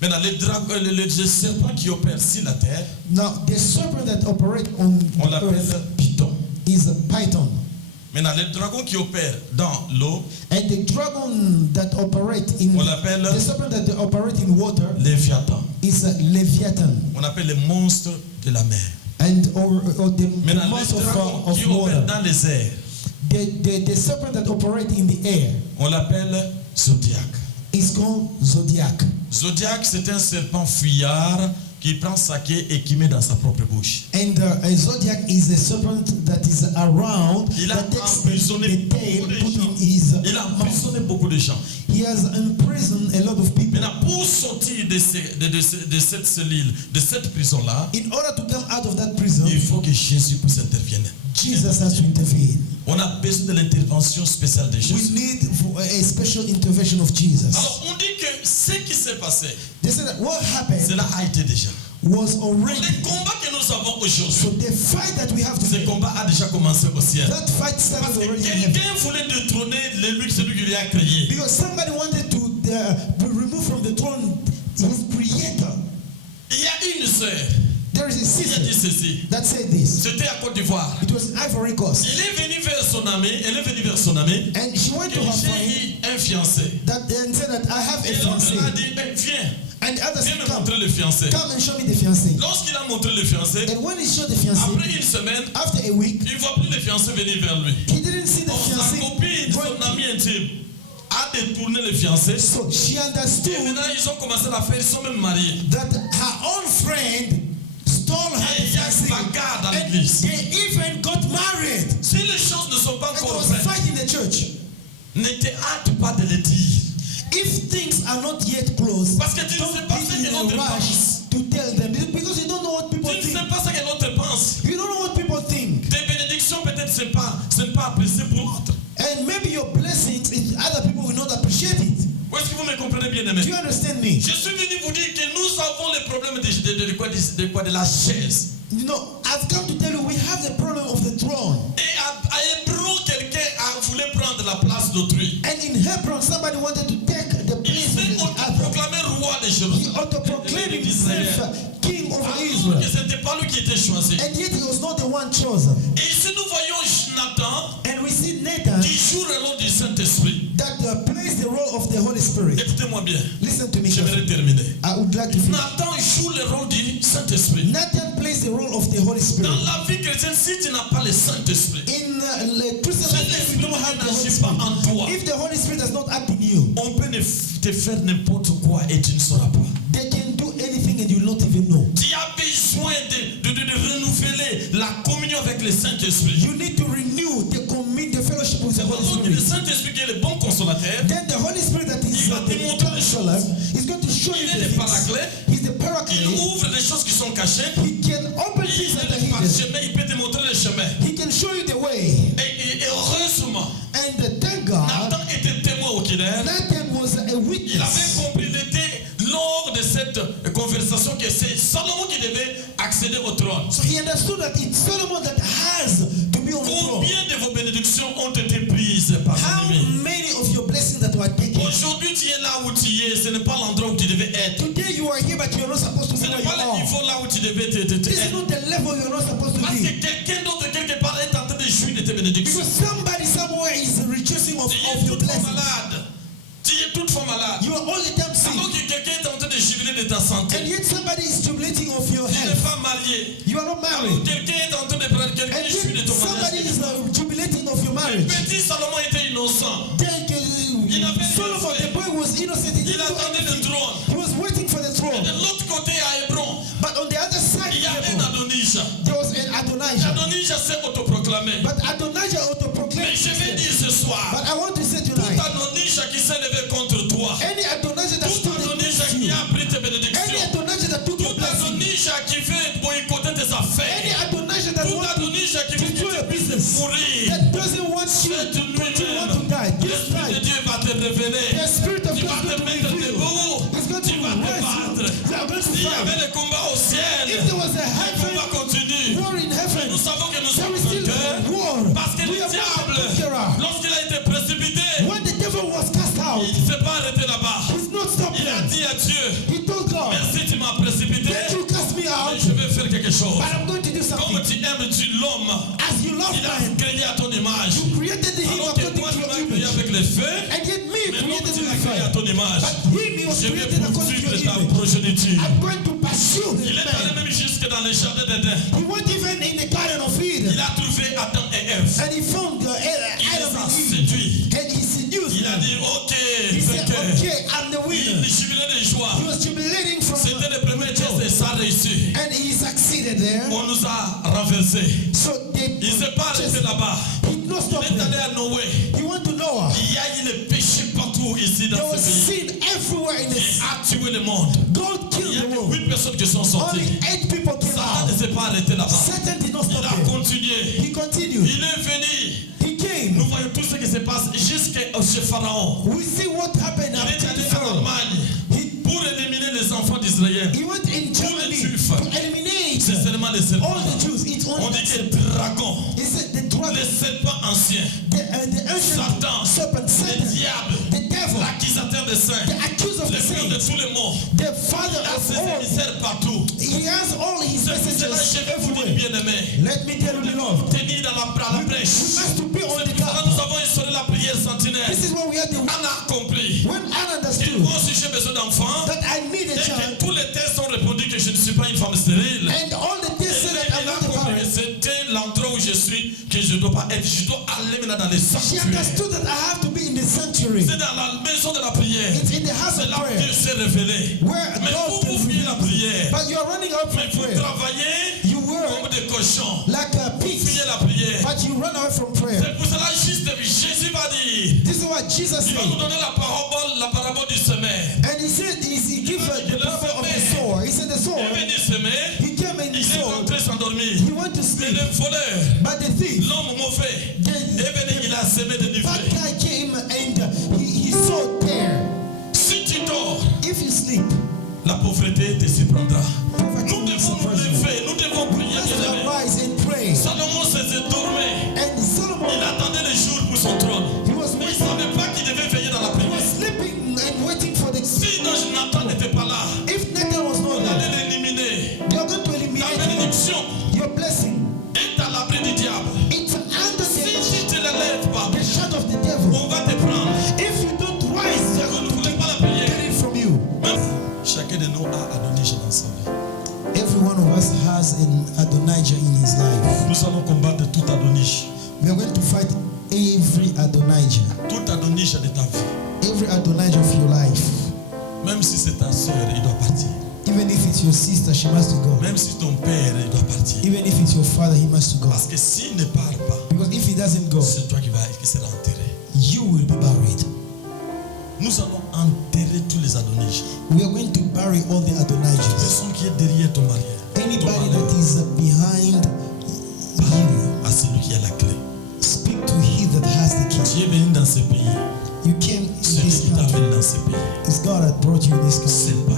Maintenant, le serpent qui opère sur la terre, Now, the serpent that operate on on the l'appelle earth python. is a python. Maintenant, le dragon qui opère dans l'eau, And the dragon that operate in on l'appelle the serpent that operate in water Léviathan. is a leviathan. On appelle le monstre de la mer. And or the Maintenant, monster le dragon qui of opère water. dans les airs, The serpent that operate in the air on l'appelle zodiaque. is called zodiac. Zodiaque, c'est un serpent fuyard qui prend sa queue et qui met dans sa propre bouche. And a zodiac is a serpent that is around Il a that takes emprisonné the tail, beaucoup de put gens. in his Il a mouth. emprisonné beaucoup de gens. He has imprisoned a lot of people. Maintenant, pour sortir de cette cellule, de cette prison-là, In order to come out of that prison, il faut que Jésus puisse intervenir. Jesus has to intervene. On a besoin de l'intervention spéciale de We Jésus. need a special intervention of Jesus. Alors, on dit que ce qui s'est passé, They said that what happened cela a été déjà. was already. Les combats que nous avons So aujourd'hui, the fight that we have ce today, combat a déjà commencé au ciel. that fight started Parce que already in heaven. quelqu'un voulait détrôner celui qui lui a créé. Because somebody wanted to remove from the throne his creator. Il y a une sœur There is a qui a dit sister ceci. that said this. C'était à Côte d'Ivoire. It was in Ivory Coast. Elle est venue vers son ami. And she went to her J'ai friend eu un fiancé. that and said that I have a Et l'autre fiancé. a dit, viens, And the other viens said, me come, montrer le fiancé. come and show me the fiancé. Lorsqu'il a montré le fiancé, And when he showed the fiancé, après une semaine, after a week, il ne voit plus le fiancé venir vers lui. he didn't see the Or, sa fiancé. copine, son ami intime, a détourné le fiancé. So she Et understood maintenant, ils ont commencé à faire, ils sont même mariés. that her own friend stole her Et il y a fiancé. une bagarre dans And l'église. they even got married. Si les choses ne sont pas And there encore was a prêtes, fight in the church. ne te hâte pas de le dire. If things are not yet closed, Parce que tu ne don't sais pas ce be que in a l'autre rush pense. to tell them because you don't know what people Tu ne think. sais pas ce que l'autre pense. You don't know what people think. Tes bénédictions, peut-être, ce n'est pas apprécié pour l'autre. And maybe your blessings, other people will not appreciate it. Où est-ce que vous me comprenez bien, aimé? Do you understand me? Je suis venu vous dire que nous avons le problème de la chaise. You know, I've come to tell you we have the problem of the throne. Et à Hébron, quelqu'un a voulu prendre la place d'autrui. And in Hebron, somebody wanted to take the Il place s'est of the other. autoproclamé roi de He Jérusalem. autoproclaimed himself king over Alors que Israel. ce n'était pas lui qui était choisi. And yet he was not the one chosen. Et ici, nous voyons Nathan And we see Nathan qui joue le rôle du Saint-Esprit. that plays the role of the Holy Spirit. Écoutez-moi bien. Listen to me J'aimerais carefully. terminer. I would like to finish. Nathan joue le rôle du Saint-Esprit. Nathan plays the role of the Holy Spirit. Dans la vie chrétienne, si tu n'as pas le Saint-Esprit, In Christian si life, if you don't have the Holy l'Esprit n'agit pas Spirit, en toi, if the Holy Spirit does not act in you, on peut te faire n'importe quoi et tu ne sauras pas. they can do anything and you will not even know. Tu as besoin de renouveler la communion avec le Saint-Esprit. You need to renew the fellowship with the C'est Holy parce que le Spirit. Saint-Esprit qui est le bon consolateur, Then the Holy Spirit that is Il va te the montrer les counselor choses. is going to show you il the est le things. paraclet, He's the il paraclete. ouvre les choses qui sont cachées, He can open il things that are est le hidden. parchemin, il peut te montrer le chemin. He can show you the way. Et heureusement, And thank God, Nathan était témoin oculaire. Nathan was a Il witness. avait compris, il était lors de cette conversation conversation que c'est Salomon qui devait accéder au trône. So he understood that it's Solomon that has to be on the throne. Combien de vos bénédictions ont été prises par How l'ennemi? many of your blessings that were taken? Aujourd'hui, tu es là où tu es. Ce n'est pas l'endroit où tu devais être. Today you are here, but you are not supposed to Ce be n'est where you pas le are. niveau là où tu devais être. This is not the level you are not supposed to Parce be. que quelqu'un d'autre quelque part est en train de jouir de tes bénédictions. Because somebody somewhere is rejoicing of Tu es your toute fois blessings. malade. Tu es toute fois malade. You are all the time Alors sick. que quelqu'un est en train de jubiler de ta santé. And yet somebody is jubilating of your Tu n'es health. pas marié. You are not Alors married. quelqu'un est en train de prendre quelqu'un And jouit de yet ton somebody mariage. is jubilating of your Le marriage. petit Salomon était innocent. Solomon, the boy was innocent. He Il didn't do attendait le anything. trône. He was waiting for the Et throne. de l'autre côté à Hébron, But on the other side, il y avait un Adonijah. there was an Adonijah. Adonijah s'est autoproclamé. But Adonijah Mais autoproclaimed. je vais dire ce soir, But I want to say tout tonight, Adonijah qui s'est levé contre toi, any Adonijah that tout stood Adonijah against qui you, a pris tes any bénédictions, Adonijah that took your tout blessing, Adonijah qui veut boycotter tes any affaires, Adonijah that tout wants Adonijah qui veut destroy que your tu puisses business, mourir, that doesn't want you c'est to want to die. This l'Esprit de night, Dieu va te révéler. the Spirit of Tu God vas is te going to mettre reveal. debout. It's going to Tu vas te raise battre. you. You are going to S'il y fight. avait le combat au ciel, If there was a le heaven combat continue. war in heaven, Nous savons que nous there sommes is still vainqueurs. a war. Parce que We le are not the diable, conqueror. lorsqu'il a été précipité, When the devil was cast out, il ne s'est pas arrêté là-bas. he's not stopping. Il a dit à Dieu, He told God, merci, tu m'as précipité, "Let you cast me mais out, je vais faire quelque chose. but I'm going to do Comme something." tu aimes l'homme, As you love il a man, créé à ton image. you created him Alors que according toi, to tu your m'as créé image. avec les feux, And yet me mais l'homme, created tu with l'as créé à fire. ton image. But him he was Je vais created according to poursuivre your ta image. progéniture. I'm going to pursue Il his est allé man. même jusque dans les jardins d'Éden. He went even in the garden of Eden, Il a trouvé Adam et Ève. and he found Il Adam les a and Eve, séduits. and he seduced Il a them. dit, ok, He said, vainqueur. "Okay, I'm the winner." Il jubilait de joie. He was jubilating from C'était le premier test et ça a réussi. and he succeeded there. On nous a renversés. So they Il ne s'est pas arrêté là-bas. he did not stop Il est allé there. à Noé. He went to Noah. Il y a eu le péché partout ici dans There was ce pays. sin everywhere in Il this. a tué le monde. God Il killed y a the que world. 8 personnes qui sont sorties. Only 8 people came Satan ne out. s'est pas arrêté là-bas. Satan did not Il stop a there. continué. He continued. Il est venu. He came. Nous voyons tout ce qui se passe chez Pharaon. We see what happened Il est after allé the en Pharaoh. Allemagne He, pour éliminer les enfants d'Israël. he went in Germany Juifs. to eliminate C'est seulement les serpents. all the Jews. It's On only dit que dragon, he said the dragon, les serpents anciens, the ancient Satan, serpent, le Satan, diable, the devil, l'accusateur des saints, the accuser of le the père de saints, tous les morts. the father Il a of ses all. émissaires partout. He has all his C'est pour cela que messages je vais vous dire, everywhere. bien-aimés, Let me tell you, beloved, tenir dans la we brèche. must to be on C'est the pour cela que gap. nous avons instauré la prière sentinelle. This is what we had to. Anna a compris. When Anna Et understood moi aussi j'ai besoin d'enfants. that I need a Et que child, tous les tests ont répondu que je ne suis pas une femme stérile. and all the tests said that I'm Elle a not a compris que parent, c'était l'endroit où je suis que je ne dois pas être. Je dois aller maintenant dans les she sanctuaires. understood that I have to be in the sanctuary. C'est dans la maison de la prière. It's in the house C'est of là où prayer, Dieu s'est révélé. where Mais God vous can fuyez la reveal. prière. But you are running out Mais from vous prayer. travaillez You comme were des cochons. like a pig, Fuyez la prière. but you run away from prayer. C'est pour cela juste Jésus va dire. This is what Jesus Il va said. nous donner la parabole du semeur. And he said, he gave the parable of the sower. He said the Il sower, est venu semer. he came and he Il est sowed. rentré s'endormir. He went to Mais sleep. le voleur, But the thief, l'homme mauvais, est venu, il a semé des bad livrets. guy came and he sowed there. Si tu dors, If you sleep, la pauvreté te surprendra. poverty Nous will devons nous surprise you. lever, nous devons prier, Let's bien-aimés. arise and pray. Salomon s'est dormé. And Il Solomon, attendait le jour pour son trône. he was Mais il ne waiting. savait pas qu'il devait veiller dans la He was prière. sleeping and waiting for the. Si Nathan n'était pas là, If Nathan was not on there, allait l'éliminer. they are going to Ta eliminate bénédiction your blessing. est à l'abri du diable. It's under Si the, tu ne te lèves pas, the shadow of the devil. on va te prendre. If you don't rise, they are Vous going ne to voulez take pas la prière. it from you. Chacun de nous a Adonijah dans sa vie. Every one of us has an Adonijah in his life. Nous allons combattre tout Adonijah. We are going to fight every Adonijah. Tout Adonijah de ta vie. Every Adonijah of your life. Même si c'est ta soeur, il doit partir. Even if it's your sister, she must go. Même si ton père, il doit partir. Even if it's your father, he must go. Parce que s'il ne part pas, Because if he doesn't go, c'est toi qui seras enterré. you will be buried. Nous allons enterrer tous les Adonijah. We are going to bury all the Adonijahs. Personne qui est derrière ton mariage. Anybody that is behind you, À celui qui a la clé. speak to he that has the key. Tu es venu dans ce pays. You came in Celui this qui country. t'amène dans ce pays. It's God that brought you in this Ce country. n'est pas